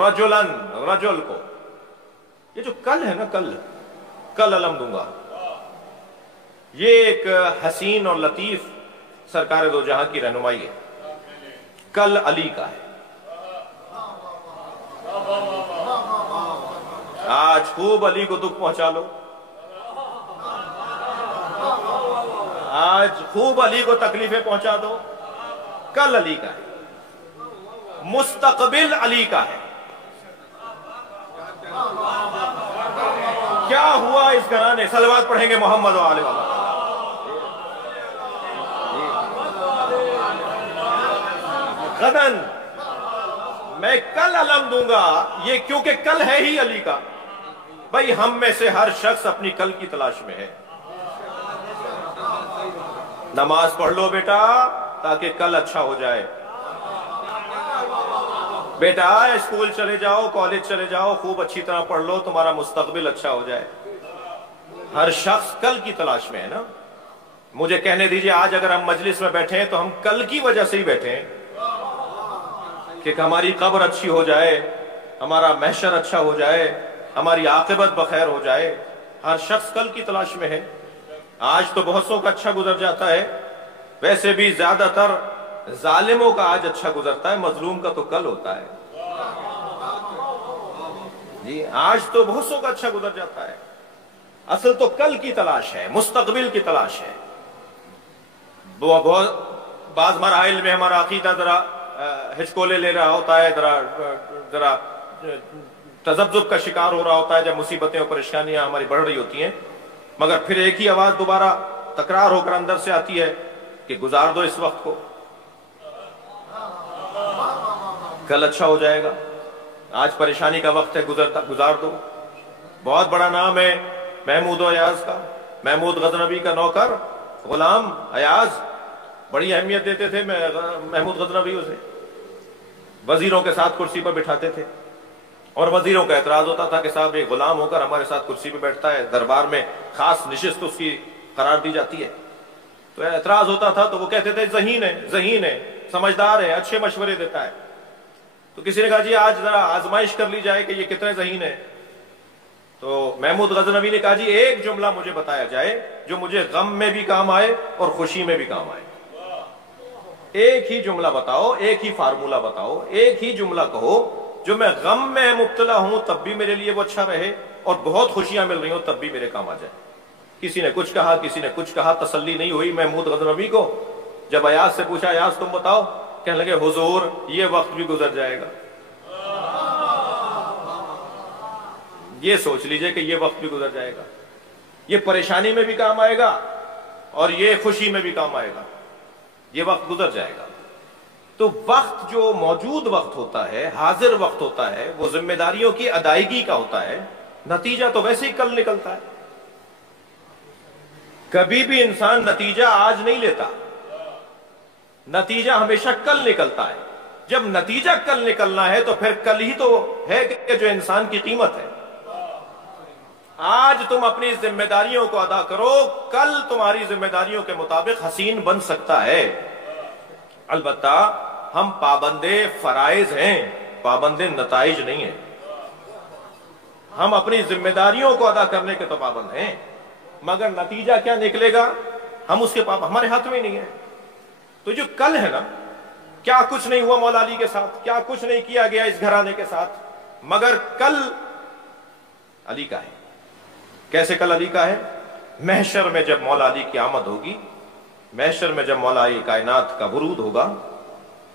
رجلاً, رجل کو. یہ جو کل ہے نا, کل علم دوں گا, یہ ایک حسین اور لطیف سرکار دو جہاں کی رہنمائی ہے. کل علی کا ہے. آج خوب علی کو دکھ پہنچا لو, آج خوب علی کو تکلیفیں پہنچا دو. کل علی کا ہے, مستقبل علی کا ہے. کیا ہوا اس گھرانے, صلوات پڑھیں گے محمد و آل محمد. غدن, میں کل علم دوں گا, یہ کیونکہ کل ہے ہی علی کا. بھائی ہم میں سے ہر شخص اپنی کل کی تلاش میں ہے. نماز پڑھ لو بیٹا تاکہ کل اچھا ہو جائے. بیٹا اسکول چلے جاؤ, کالج چلے جاؤ, خوب اچھی طرح پڑھ لو, تمہارا مستقبل اچھا ہو جائے. ہر شخص کل کی تلاش میں ہے نا. مجھے کہنے دیجئے آج اگر ہم مجلس میں بیٹھے ہیں تو ہم کل کی وجہ سے ہی بیٹھے ہیں کہ ہماری قبر اچھی ہو جائے, ہمارا محشر اچھا ہو جائے, ہماری عاقبت بخیر ہو جائے. ہر شخص کل کی تلاش میں ہے. آج تو بہت سو کا اچھا گزر جاتا ہے, ویسے بھی زیادہ تر ظالموں کا آج اچھا گزرتا ہے, مظلوم کا تو کل ہوتا ہے. جی آج تو بہت سو کا اچھا گزر جاتا ہے, اصل تو کل کی تلاش ہے, مستقبل کی تلاش ہے. بعض مراحل میں ہمارا عقیدہ ذرا ہچکولے لے رہا ہوتا ہے، ذرا تذبذب کا شکار ہو رہا ہوتا ہے جب مصیبتیں اور پریشانیاں ہماری بڑھ رہی ہوتی ہیں، مگر پھر ایک ہی آواز دوبارہ تکرار ہو کر اندر سے آتی ہے کہ گزار دو اس وقت کو، کل اچھا ہو جائے گا، آج پریشانی کا وقت ہے، گزار دو۔ بہت بڑا نام ہے محمود و ایاز کا، محمود غزنوی کا نوکر غلام ایاز، بڑی اہمیت دیتے تھے محمود غزنوی اسے، وزیروں کے ساتھ کرسی پر بٹھاتے تھے، اور وزیروں کا اعتراض ہوتا تھا کہ صاحب یہ غلام ہو کر ہمارے ساتھ کرسی پہ بیٹھتا ہے، دربار میں خاص نشست اس کی قرار دی جاتی ہے، تو اعتراض ہوتا تھا تو وہ کہتے تھے ذہین ہے، سمجھدار ہے، اچھے مشورے دیتا ہے۔ تو کسی نے کہا جی آج ذرا آزمائش کر لی جائے کہ یہ کتنے ذہین ہے، تو محمود غزنوی نے کہا جی ایک جملہ مجھے بتایا جائے جو مجھے غم میں بھی کام آئے اور خوشی میں بھی کام آئے، ایک ہی جملہ بتاؤ، ایک ہی فارمولہ بتاؤ، ایک ہی جملہ کہو جو میں غم میں مبتلا ہوں تب بھی میرے لیے وہ اچھا رہے، اور بہت خوشیاں مل رہی ہوں تب بھی میرے کام آ جائے۔ کسی نے کچھ کہا، کسی نے کچھ کہا، تسلی نہیں ہوئی محمود غزنوی کو۔ جب ایاز سے پوچھا ایاز تم بتاؤ، کہنے لگے حضور یہ وقت بھی گزر جائے گا، یہ سوچ لیجئے کہ یہ وقت بھی گزر جائے گا، یہ پریشانی میں بھی کام آئے گا اور یہ خوشی میں بھی کام آئے گا، یہ وقت گزر جائے گا۔ تو وقت جو موجود وقت ہوتا ہے، حاضر وقت ہوتا ہے، وہ ذمہ داریوں کی ادائیگی کا ہوتا ہے، نتیجہ تو ویسے ہی کل نکلتا ہے۔ کبھی بھی انسان نتیجہ آج نہیں لیتا، نتیجہ ہمیشہ کل نکلتا ہے۔ جب نتیجہ کل نکلنا ہے تو پھر کل ہی تو ہے کہ جو انسان کی قیمت ہے۔ آج تم اپنی ذمہ داریوں کو ادا کرو، کل تمہاری ذمہ داریوں کے مطابق حسین بن سکتا ہے۔ البتہ ہم پابند فرائض ہیں، پابند نتائج نہیں ہیں۔ ہم اپنی ذمہ داریوں کو ادا کرنے کے تو پابند ہیں، مگر نتیجہ کیا نکلے گا ہم اس کے ہمارے ہاتھ میں نہیں ہے۔ تو جو کل ہے نا، کیا کچھ نہیں ہوا مولا علی کے ساتھ، کیا کچھ نہیں کیا گیا اس گھرانے کے ساتھ، مگر کل علی کا ہے۔ کیسے کل علی کا ہے؟ محشر میں جب مولا علی کی آمد ہوگی، محشر میں جب مولا علی کائنات کا ورود ہوگا،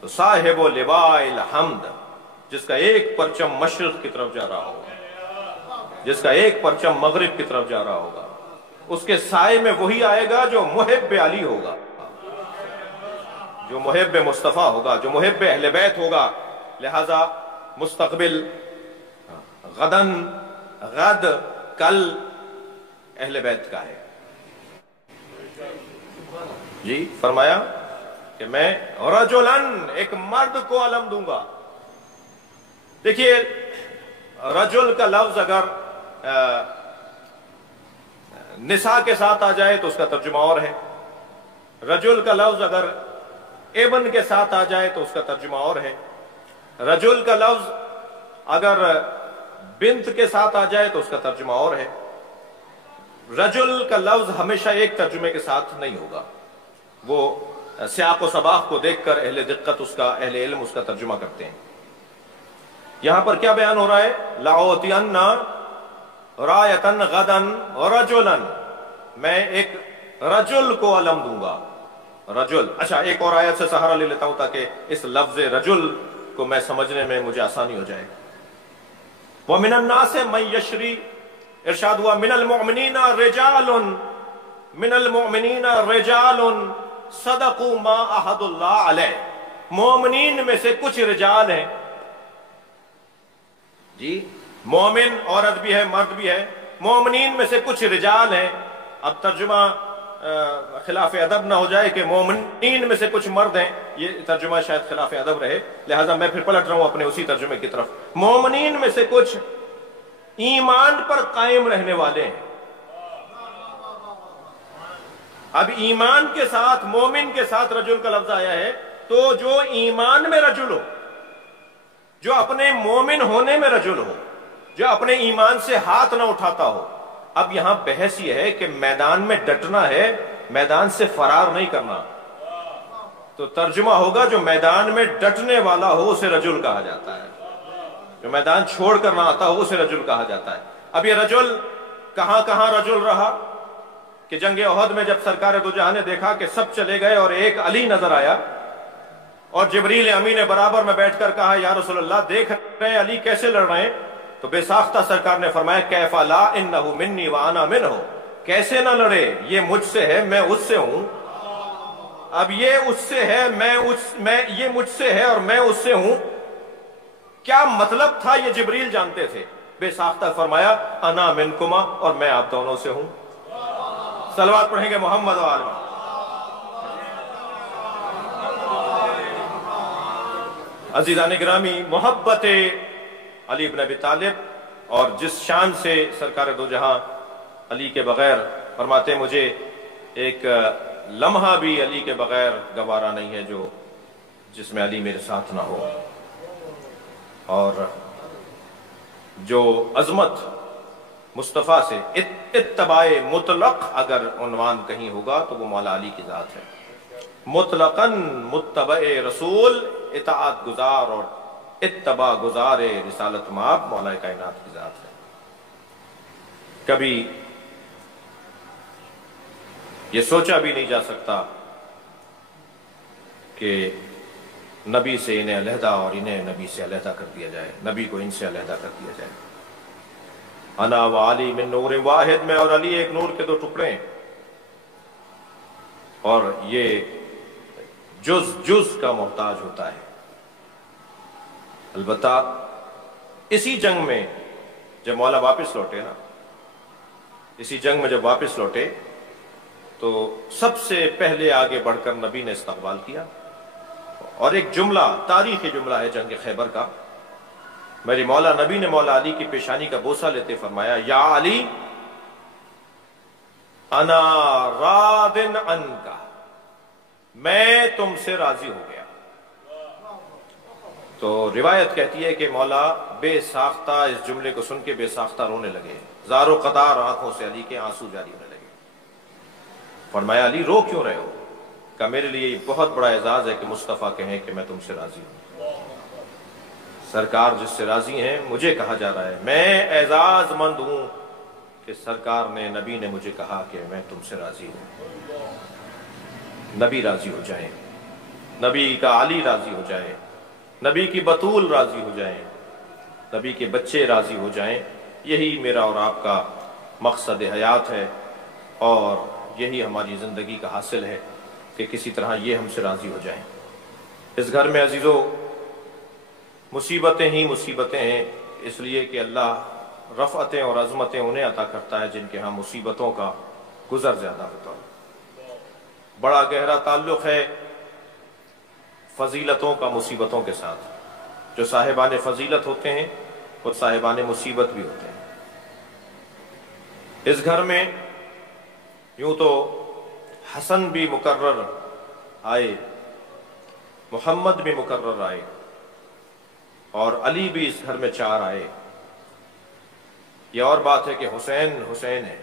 تو صاحب و لواء الحمد، جس کا ایک پرچم مشرق کی طرف جا رہا ہوگا، جس کا ایک پرچم مغرب کی طرف جا رہا ہوگا، اس کے سائے میں وہی آئے گا جو محب علی ہوگا، جو محب مصطفیٰ ہوگا، جو محب اہل بیت ہوگا۔ لہذا مستقبل غد کل اہل بیت کا ہے۔ جی فرمایا کہ میں رجلن، ایک مرد کو علم دوں گا۔ دیکھیے رجل کا لفظ اگر نساء کے ساتھ آ جائے تو اس کا ترجمہ اور ہے، رجل کا لفظ اگر ابن کے ساتھ آ جائے تو اس کا ترجمہ اور ہے، رجل کا لفظ اگر بنت کے ساتھ آ جائے تو اس کا ترجمہ اور ہے۔ رجل کا لفظ ہمیشہ ایک ترجمے کے ساتھ نہیں ہوگا، وہ سیاق و سباق کو دیکھ کر اہل دقت اہل علم اس کا ترجمہ کرتے ہیں۔ یہاں پر کیا بیان ہو رہا ہے؟ لَأُعْطِيَنَّ رَایَةً غَدًا رَجُلًا، میں ایک رجل کو علم دوں گا۔ رجل، اچھا ایک اور آیت سے سہارا لے لیتا ہوں تاکہ اس لفظ رجل کو میں سمجھنے میں مجھے آسانی ہو جائے۔ وَمِنَ النَّاسِ مَن يَشْرِي، ارشاد ہوا من المؤمنین رجال صدقوا ما عہد اللہ علیہ، مومنین میں سے کچھ رجال ہیں، جی مومن عورت بھی ہے مرد بھی ہے، مومنین میں سے کچھ رجال ہیں۔ اب ترجمہ خلاف ادب نہ ہو جائے کہ مومنین میں سے کچھ مرد ہیں، یہ ترجمہ شاید خلاف ادب رہے، لہذا میں پھر پلٹ رہا ہوں اپنے اسی ترجمے کی طرف۔ مومنین میں سے کچھ ایمان پر قائم رہنے والے ہیں۔ اب ایمان کے ساتھ، مومن کے ساتھ رجل کا لفظ آیا ہے، تو جو ایمان میں رجل ہو، جو اپنے مومن ہونے میں رجل ہو، جو اپنے ایمان سے ہاتھ نہ اٹھاتا ہو۔ اب یہاں بحث یہ ہے کہ میدان میں ڈٹنا ہے، میدان سے فرار نہیں کرنا، تو ترجمہ ہوگا جو میدان میں ڈٹنے والا ہو اسے رجل کہا جاتا ہے، جو میدان چھوڑ کر نہ آتا ہو اسے رجل کہا جاتا ہے۔ اب یہ رجل کہاں کہاں رجل رہا؟ کہ جنگ احد میں جب سرکار دو جہاں نے دیکھا کہ سب چلے گئے اور ایک علی نظر آیا، اور جبریل امین نے برابر میں بیٹھ کر کہا یا رسول اللہ دیکھ رہے ہیں علی کیسے لڑ رہے ہیں، تو بے ساختہ سرکار نے فرمایا کیف لا انہ منی وانا منہ، کیسے نہ لڑے، یہ مجھ سے ہے میں اس سے ہوں۔ اب یہ اس سے ہے یہ مجھ سے ہے اور میں اس سے ہوں، کیا مطلب تھا یہ جبریل جانتے تھے۔ بے ساختہ فرمایا انا منکما، اور میں آپ دونوں سے ہوں۔ صلوات پڑھیں گے محمد و آل محمد۔ عزیزان گرامی، محبت علی بن ابی طالب اور جس شان سے سرکار دو جہاں علی کے بغیر فرماتے مجھے ایک لمحہ بھی علی کے بغیر گوارا نہیں ہے جس میں علی میرے ساتھ نہ ہو۔ اور جو عظمت مصطفیٰ سے اتباع مطلق اگر عنوان کہیں ہوگا تو وہ مولا علی کی ذات ہے۔ مطلقاً متبع رسول، اطاعت گزار اور اتباع گزار رسالت مآب مولا کائنات کی ذات ہے۔ کبھی یہ سوچا بھی نہیں جا سکتا کہ نبی سے انہیں علیحدہ اور انہیں نبی سے علیحدہ کر دیا جائے، نبی کو ان سے علیحدہ کر دیا جائے۔ انا و علی من نور واحد، میں اور علی ایک نور کے دو ٹکڑے ہیں، اور یہ جز کا محتاج ہوتا ہے۔ البتہ اسی جنگ میں جب مولا واپس لوٹے نا، اسی جنگ میں جب واپس لوٹے تو سب سے پہلے آگے بڑھ کر نبی نے استقبال کیا، اور ایک جملہ تاریخی جملہ ہے جنگ خیبر کا، میرے مولا نبی نے مولا علی کی پیشانی کا بوسہ لیتے فرمایا یا علی انا راض عنک، میں تم سے راضی ہو گیا۔ تو روایت کہتی ہے کہ مولا بے ساختہ اس جملے کو سن کے بے ساختہ رونے لگے، زار و قطار آنکھوں سے علی کے آنسو جاری ہونے لگے۔ فرمایا علی رو کیوں رہے ہو؟ کہ میرے لیے یہ بہت بڑا اعزاز ہے کہ مصطفیٰ کہیں کہ میں تم سے راضی ہوں۔ سرکار جس سے راضی ہیں مجھے کہا جا رہا ہے، میں اعزاز مند ہوں کہ سرکار نے نبی نے مجھے کہا کہ میں تم سے راضی ہوں۔ نبی راضی ہو جائیں، نبی کا علی راضی ہو جائے، نبی کی بطول راضی ہو جائیں، نبی کے بچے راضی ہو جائیں، یہی میرا اور آپ کا مقصد حیات ہے، اور یہی ہماری زندگی کا حاصل ہے کہ کسی طرح یہ ہم سے راضی ہو جائیں۔ اس گھر میں عزیزو مصیبتیں ہی مصیبتیں ہیں، اس لیے کہ اللہ رفعتیں اور عظمتیں انہیں عطا کرتا ہے جن کے ہاں مصیبتوں کا گزر زیادہ ہوتا ہے۔ بڑا گہرا تعلق ہے فضیلتوں کا مصیبتوں کے ساتھ۔ جو صاحبان فضیلت ہوتے ہیں وہ صاحبان مصیبت بھی ہوتے ہیں۔ اس گھر میں یوں تو حسن بھی مقرر آئے، محمد بھی مقرر آئے، اور علی بھی اس گھر میں 4 آئے۔ یہ اور بات ہے کہ حسین حسین ہے۔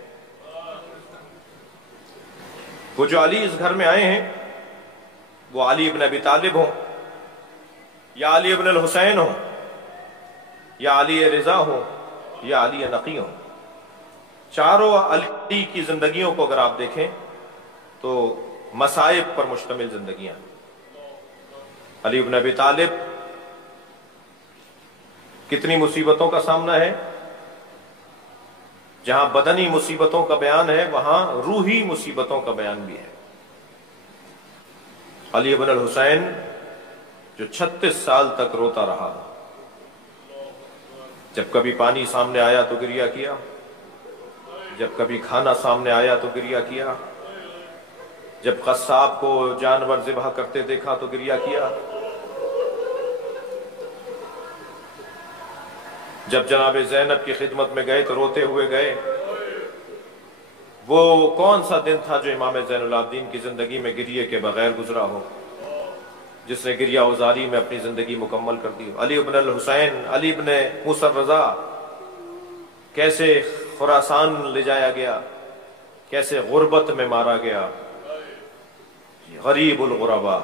وہ جو علی اس گھر میں آئے ہیں وہ علی ابن ابی طالب ہوں، یا علی ابن الحسین ہوں، یا علی رضا ہوں، یا علی نقی ہوں۔ چاروں علی کی زندگیوں کو اگر آپ دیکھیں تو مصائب پر مشتمل زندگیاں۔ علی ابن ابی طالب کتنی مصیبتوں کا سامنا ہے، جہاں بدنی مصیبتوں کا بیان ہے وہاں روحی مصیبتوں کا بیان بھی ہے۔ علی ابن الحسین جو 36 سال تک روتا رہا، جب کبھی پانی سامنے آیا تو گریہ کیا، جب کبھی کھانا سامنے آیا تو گریہ کیا، جب قصاب کو جانور ذبح کرتے دیکھا تو گریہ کیا، جب جناب زینب کی خدمت میں گئے تو روتے ہوئے گئے۔ وہ کون سا دن تھا جو امام زین العابدین کی زندگی میں گریے کے بغیر گزرا ہو، جس نے گریہ وزاری میں اپنی زندگی مکمل کر دی ہو۔ علی ابن الحسین، علی ابن موسیٰ الرضا کیسے خراسان لے جایا گیا، کیسے غربت میں مارا گیا، غریب الغربا۔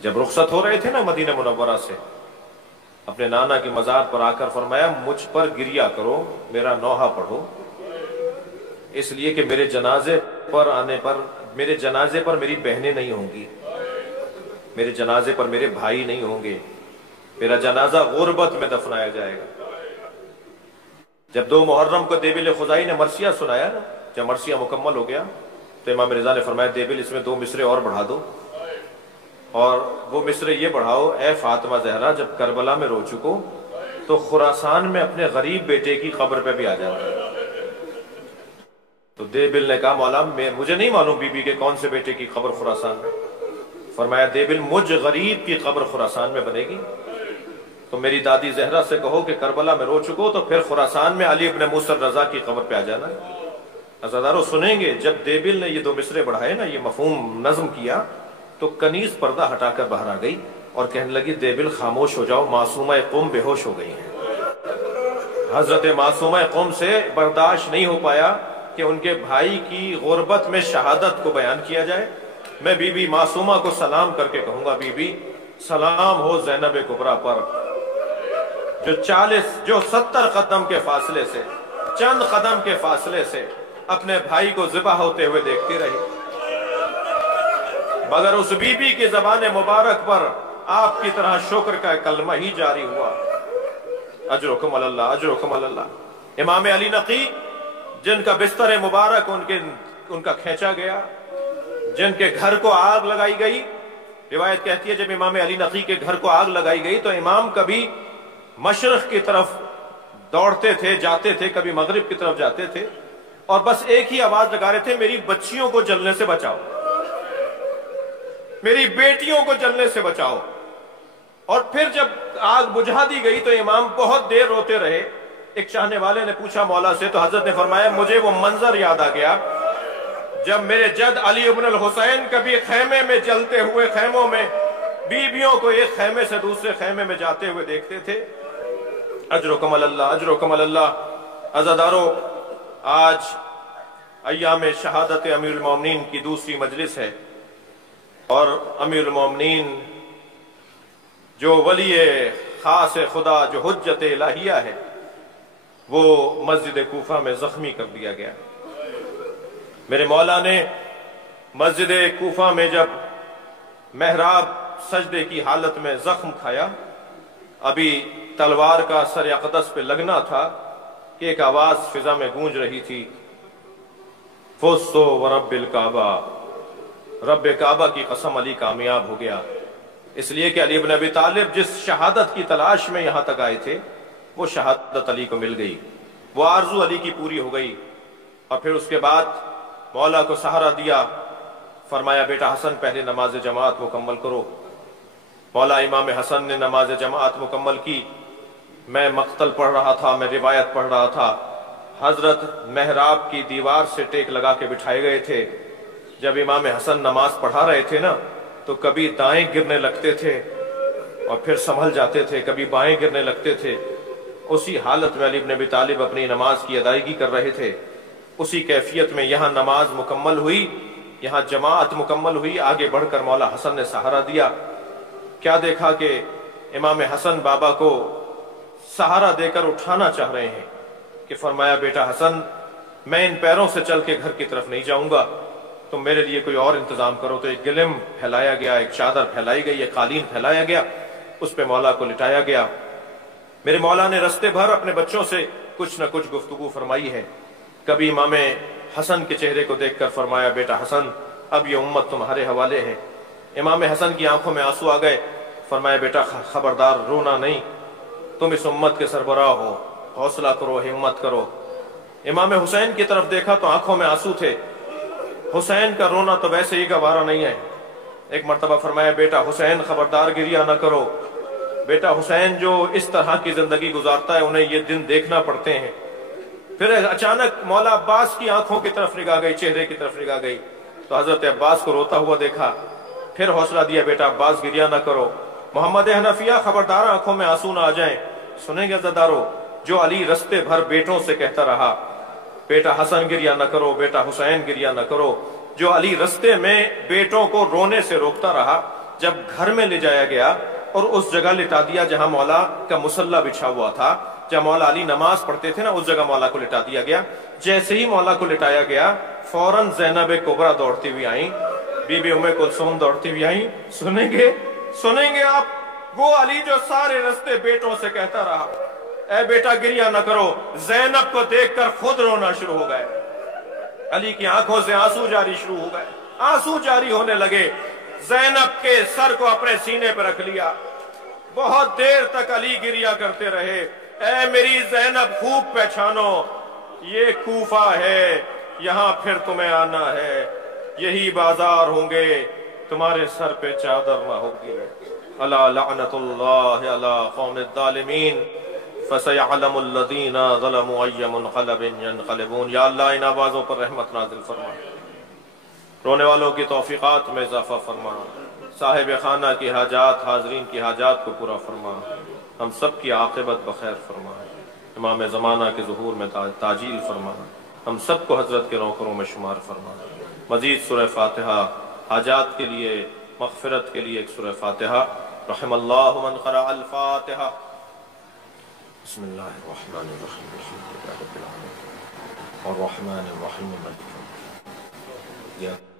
جب رخصت ہو رہے تھے نا مدینہ منورہ سے، اپنے نانا کی مزار پر آ کر فرمایا مجھ پر گریہ کرو، میرا نوحہ پڑھو، اس لیے کہ میرے جنازے پر آنے پر، میرے جنازے پر میری بہنیں نہیں ہوں گی، میرے جنازے پر میرے بھائی نہیں ہوں گے، میرا جنازہ غربت میں دفنایا جائے گا۔ جب 2 محرم کو دیبل خزائی نے مرثیہ سنایا نا، جب مرثیہ مکمل ہو گیا تو امام رضا نے فرمایا دیبل اس میں 2 مصرے اور بڑھا دو، اور وہ مصرے یہ بڑھاؤ، اے فاطمہ زہرا جب کربلا میں رو چکو تو خراسان میں اپنے غریب بیٹے کی قبر پہ بھی آ جاتا ہے۔ تو دیبل نے کہا مولا مجھے نہیں معلوم بی بی کے کون سے بیٹے کی قبر خراسان میں، فرمایا دیبل مجھ غریب کی قبر خراسان میں بنے گی تو میری دادی زہرا سے کہو کہ کربلا میں رو چکو تو پھر خراسان میں علی ابن موسیٰ رضا کی قبر پہ آ جانا۔ عزادارو سنیں گے جب دیبل نے یہ 2 مصرے بڑھائے نا، یہ مفہوم نظم کیا تو کنیز پردہ ہٹا کر باہر آ گئی اور کہنے لگی دیبل خاموش ہو جاؤ، معصومہ قوم بے ہوش ہو گئی ہیں۔ حضرت معصومہ قوم سے برداشت نہیں ہو پایا کہ ان کے بھائی کی غربت میں شہادت کو بیان کیا جائے۔ میں بی بی معصومہ کو سلام کر کے کہوں گا بی بی سلام ہو زینب کبریٰ پر، جو 70 قدم کے فاصلے سے، چند قدم کے فاصلے سے اپنے بھائی کو ذبح ہوتے ہوئے دیکھتی رہی، مگر اس بی بی کی زبان مبارک پر آپ کی طرح شکر کا کلمہ ہی جاری ہوا، اجرکم اللہ اجرکم اللہ۔ امام علی نقی جن کا بستر مبارک ان کا کھینچا گیا، جن کے گھر کو آگ لگائی گئی، روایت کہتی ہے جب امام علی نقی کے گھر کو آگ لگائی گئی تو امام کبھی مشرق کی طرف دوڑتے تھے جاتے تھے، کبھی مغرب کی طرف جاتے تھے، اور بس ایک ہی آواز لگا رہے تھے میری بچیوں کو جلنے سے بچاؤ، میری بیٹیوں کو جلنے سے بچاؤ۔ اور پھر جب آگ بجھا دی گئی تو امام بہت دیر روتے رہے۔ ایک چاہنے والے نے پوچھا مولا سے تو حضرت نے فرمایا مجھے وہ منظر یاد آ گیا جب میرے جد علی ابن الحسین کبھی خیمے میں جلتے ہوئے خیموں میں بیویوں کو ایک خیمے سے دوسرے خیمے میں جاتے ہوئے دیکھتے تھے۔ اجرکم اللہ اجرکم اللہ۔ عزادارو آج ایام شہادت امیر المومنین کی دوسری مجلس ہے، اور امیر المومنین جو ولی خاص خدا، جو حجت الہیہ ہے، وہ مسجد کوفہ میں زخمی کر دیا گیا۔ میرے مولا نے مسجد کوفہ میں جب محراب سجدے کی حالت میں زخم کھایا، ابھی تلوار کا سر اقدس پہ لگنا تھا کہ ایک آواز فضا میں گونج رہی تھی، فزتو ورب الکعبہ، رب کعبہ کی قسم علی کامیاب ہو گیا۔ اس لیے کہ علی بن ابی طالب جس شہادت کی تلاش میں یہاں تک آئے تھے وہ شہادت علی کو مل گئی، وہ آرزو علی کی پوری ہو گئی۔ اور پھر اس کے بعد مولا کو سہارا دیا، فرمایا بیٹا حسن پہلے نماز جماعت مکمل کرو۔ مولا امام حسن نے نماز جماعت مکمل کی۔ میں مقتل پڑھ رہا تھا، میں روایت پڑھ رہا تھا، حضرت محراب کی دیوار سے ٹیک لگا کے بٹھائے گئے تھے۔ جب امام حسن نماز پڑھا رہے تھے نا تو کبھی دائیں گرنے لگتے تھے اور پھر سنبھل جاتے تھے، کبھی بائیں گرنے لگتے تھے۔ اسی حالت میں علی بن ابی طالب اپنی نماز کی ادائیگی کر رہے تھے۔ اسی کیفیت میں یہاں نماز مکمل ہوئی، یہاں جماعت مکمل ہوئی۔ آگے بڑھ کر مولا حسن نے سہارا دیا۔ کیا دیکھا کہ امام حسن بابا کو سہارا دے کر اٹھانا چاہ رہے ہیں کہ فرمایا بیٹا حسن میں ان پیروں سے چل کے گھر کی طرف نہیں جاؤں گا، تم میرے لیے کوئی اور انتظام کرو۔ تو ایک گلم پھیلایا گیا، ایک چادر پھیلائی گئی، ایک قالین پھیلایا گیا، اس پہ مولا کو لٹایا گیا۔ میرے مولا نے رستے بھر اپنے بچوں سے کچھ نہ کچھ گفتگو فرمائی ہے۔ کبھی امام حسن کے چہرے کو دیکھ کر فرمایا بیٹا حسن اب یہ امت تمہارے حوالے ہے۔ امام حسن کی آنکھوں میں آنسو آ گئے، فرمایا بیٹا خبردار رونا نہیں، تم اس امت کے سربراہ ہو، حوصلہ کرو، ہمت کرو۔ امام حسین کی طرف دیکھا تو آنکھوں میں آنسو تھے۔ حسین کا رونا تو ویسے ہی گوارا نہیں ہے۔ ایک مرتبہ فرمایا بیٹا حسین خبردار گریہ نہ کرو، بیٹا حسین جو اس طرح کی زندگی گزارتا ہے انہیں یہ دن دیکھنا پڑتے ہیں۔ پھر اچانک مولا عباس کی آنکھوں کی طرف نگاہ گئی، چہرے کی طرف نگاہ گئی تو حضرت عباس کو روتا ہوا دیکھا۔ پھر حوصلہ دیا بیٹا عباس گریہ نہ کرو۔ محمد حنفیہ خبردار آنکھوں میں آنسو نہ آ جائیں۔ سنیں گے عزادارو، جو علی رستے بھر بیٹوں سے کہتا رہا بیٹا حسن گریہ نہ کرو، بیٹا حسین گریہ نہ کرو، جو علی رستے میں بیٹوں کو رونے سے روکتا رہا، جب گھر میں لے جایا گیا اور اس جگہ لٹا دیا جہاں مولا کا مصلی بچھا ہوا تھا، جب مولا علی نماز پڑھتے تھے نا اس جگہ مولا کو لٹا دیا گیا. جیسے ہی مولا کو لٹایا گیا فوراً زینب کبریٰ دوڑتی ہوئی آئیں, بی بی ام کلثوم دوڑتی ہوئی آئیں. سنیں گے آپ وہ علی جو سارے رستے بیٹوں سے کہتا رہا اے بیٹا گریہ نہ کرو, زینب کو دیکھ کر خود رونا شروع ہو گئے. علی کی آنکھوں سے آنسو جاری شروع ہو گئے, آنسو جاری ہونے لگے. زینب کے سر کو اپنے سینے پہ رکھ لیا. بہت دیر تک علی گریہ کرتے رہے, اے میری زینب خوب پہچانو یہ کوفہ ہے, یہاں پھر تمہیں آنا ہے, یہی بازار ہوں گے, تمہارے سر پہ چادر نہ ہوگی. الا لعنت اللہ علی قوم الظالمین فسيعلم الذين ظلموا أي منقلب ينقلبون. یا اللہ ان آوازوں پر رحمت نازل فرما, رونے والوں کی توفیقات میں اضافہ فرما, صاحب خانہ کی حاجات حاضرین کی حاجات کو پورا فرما, ہم سب کی عاقبت بخیر فرما, امام زمانہ کے ظہور میں تاجیل فرما, ہم سب کو حضرت کے نوکروں میں شمار فرما. مزید سورہ فاتحہ حاجات کے لیے مغفرت کے لیے ایک سورہ فاتحہ. رحم اللہ من قرأ الفاتحہ. بسم اللہ الرحمن الرحیم الحمد للہ رب العالمین الرحمن الرحیم مالک یوم الدین.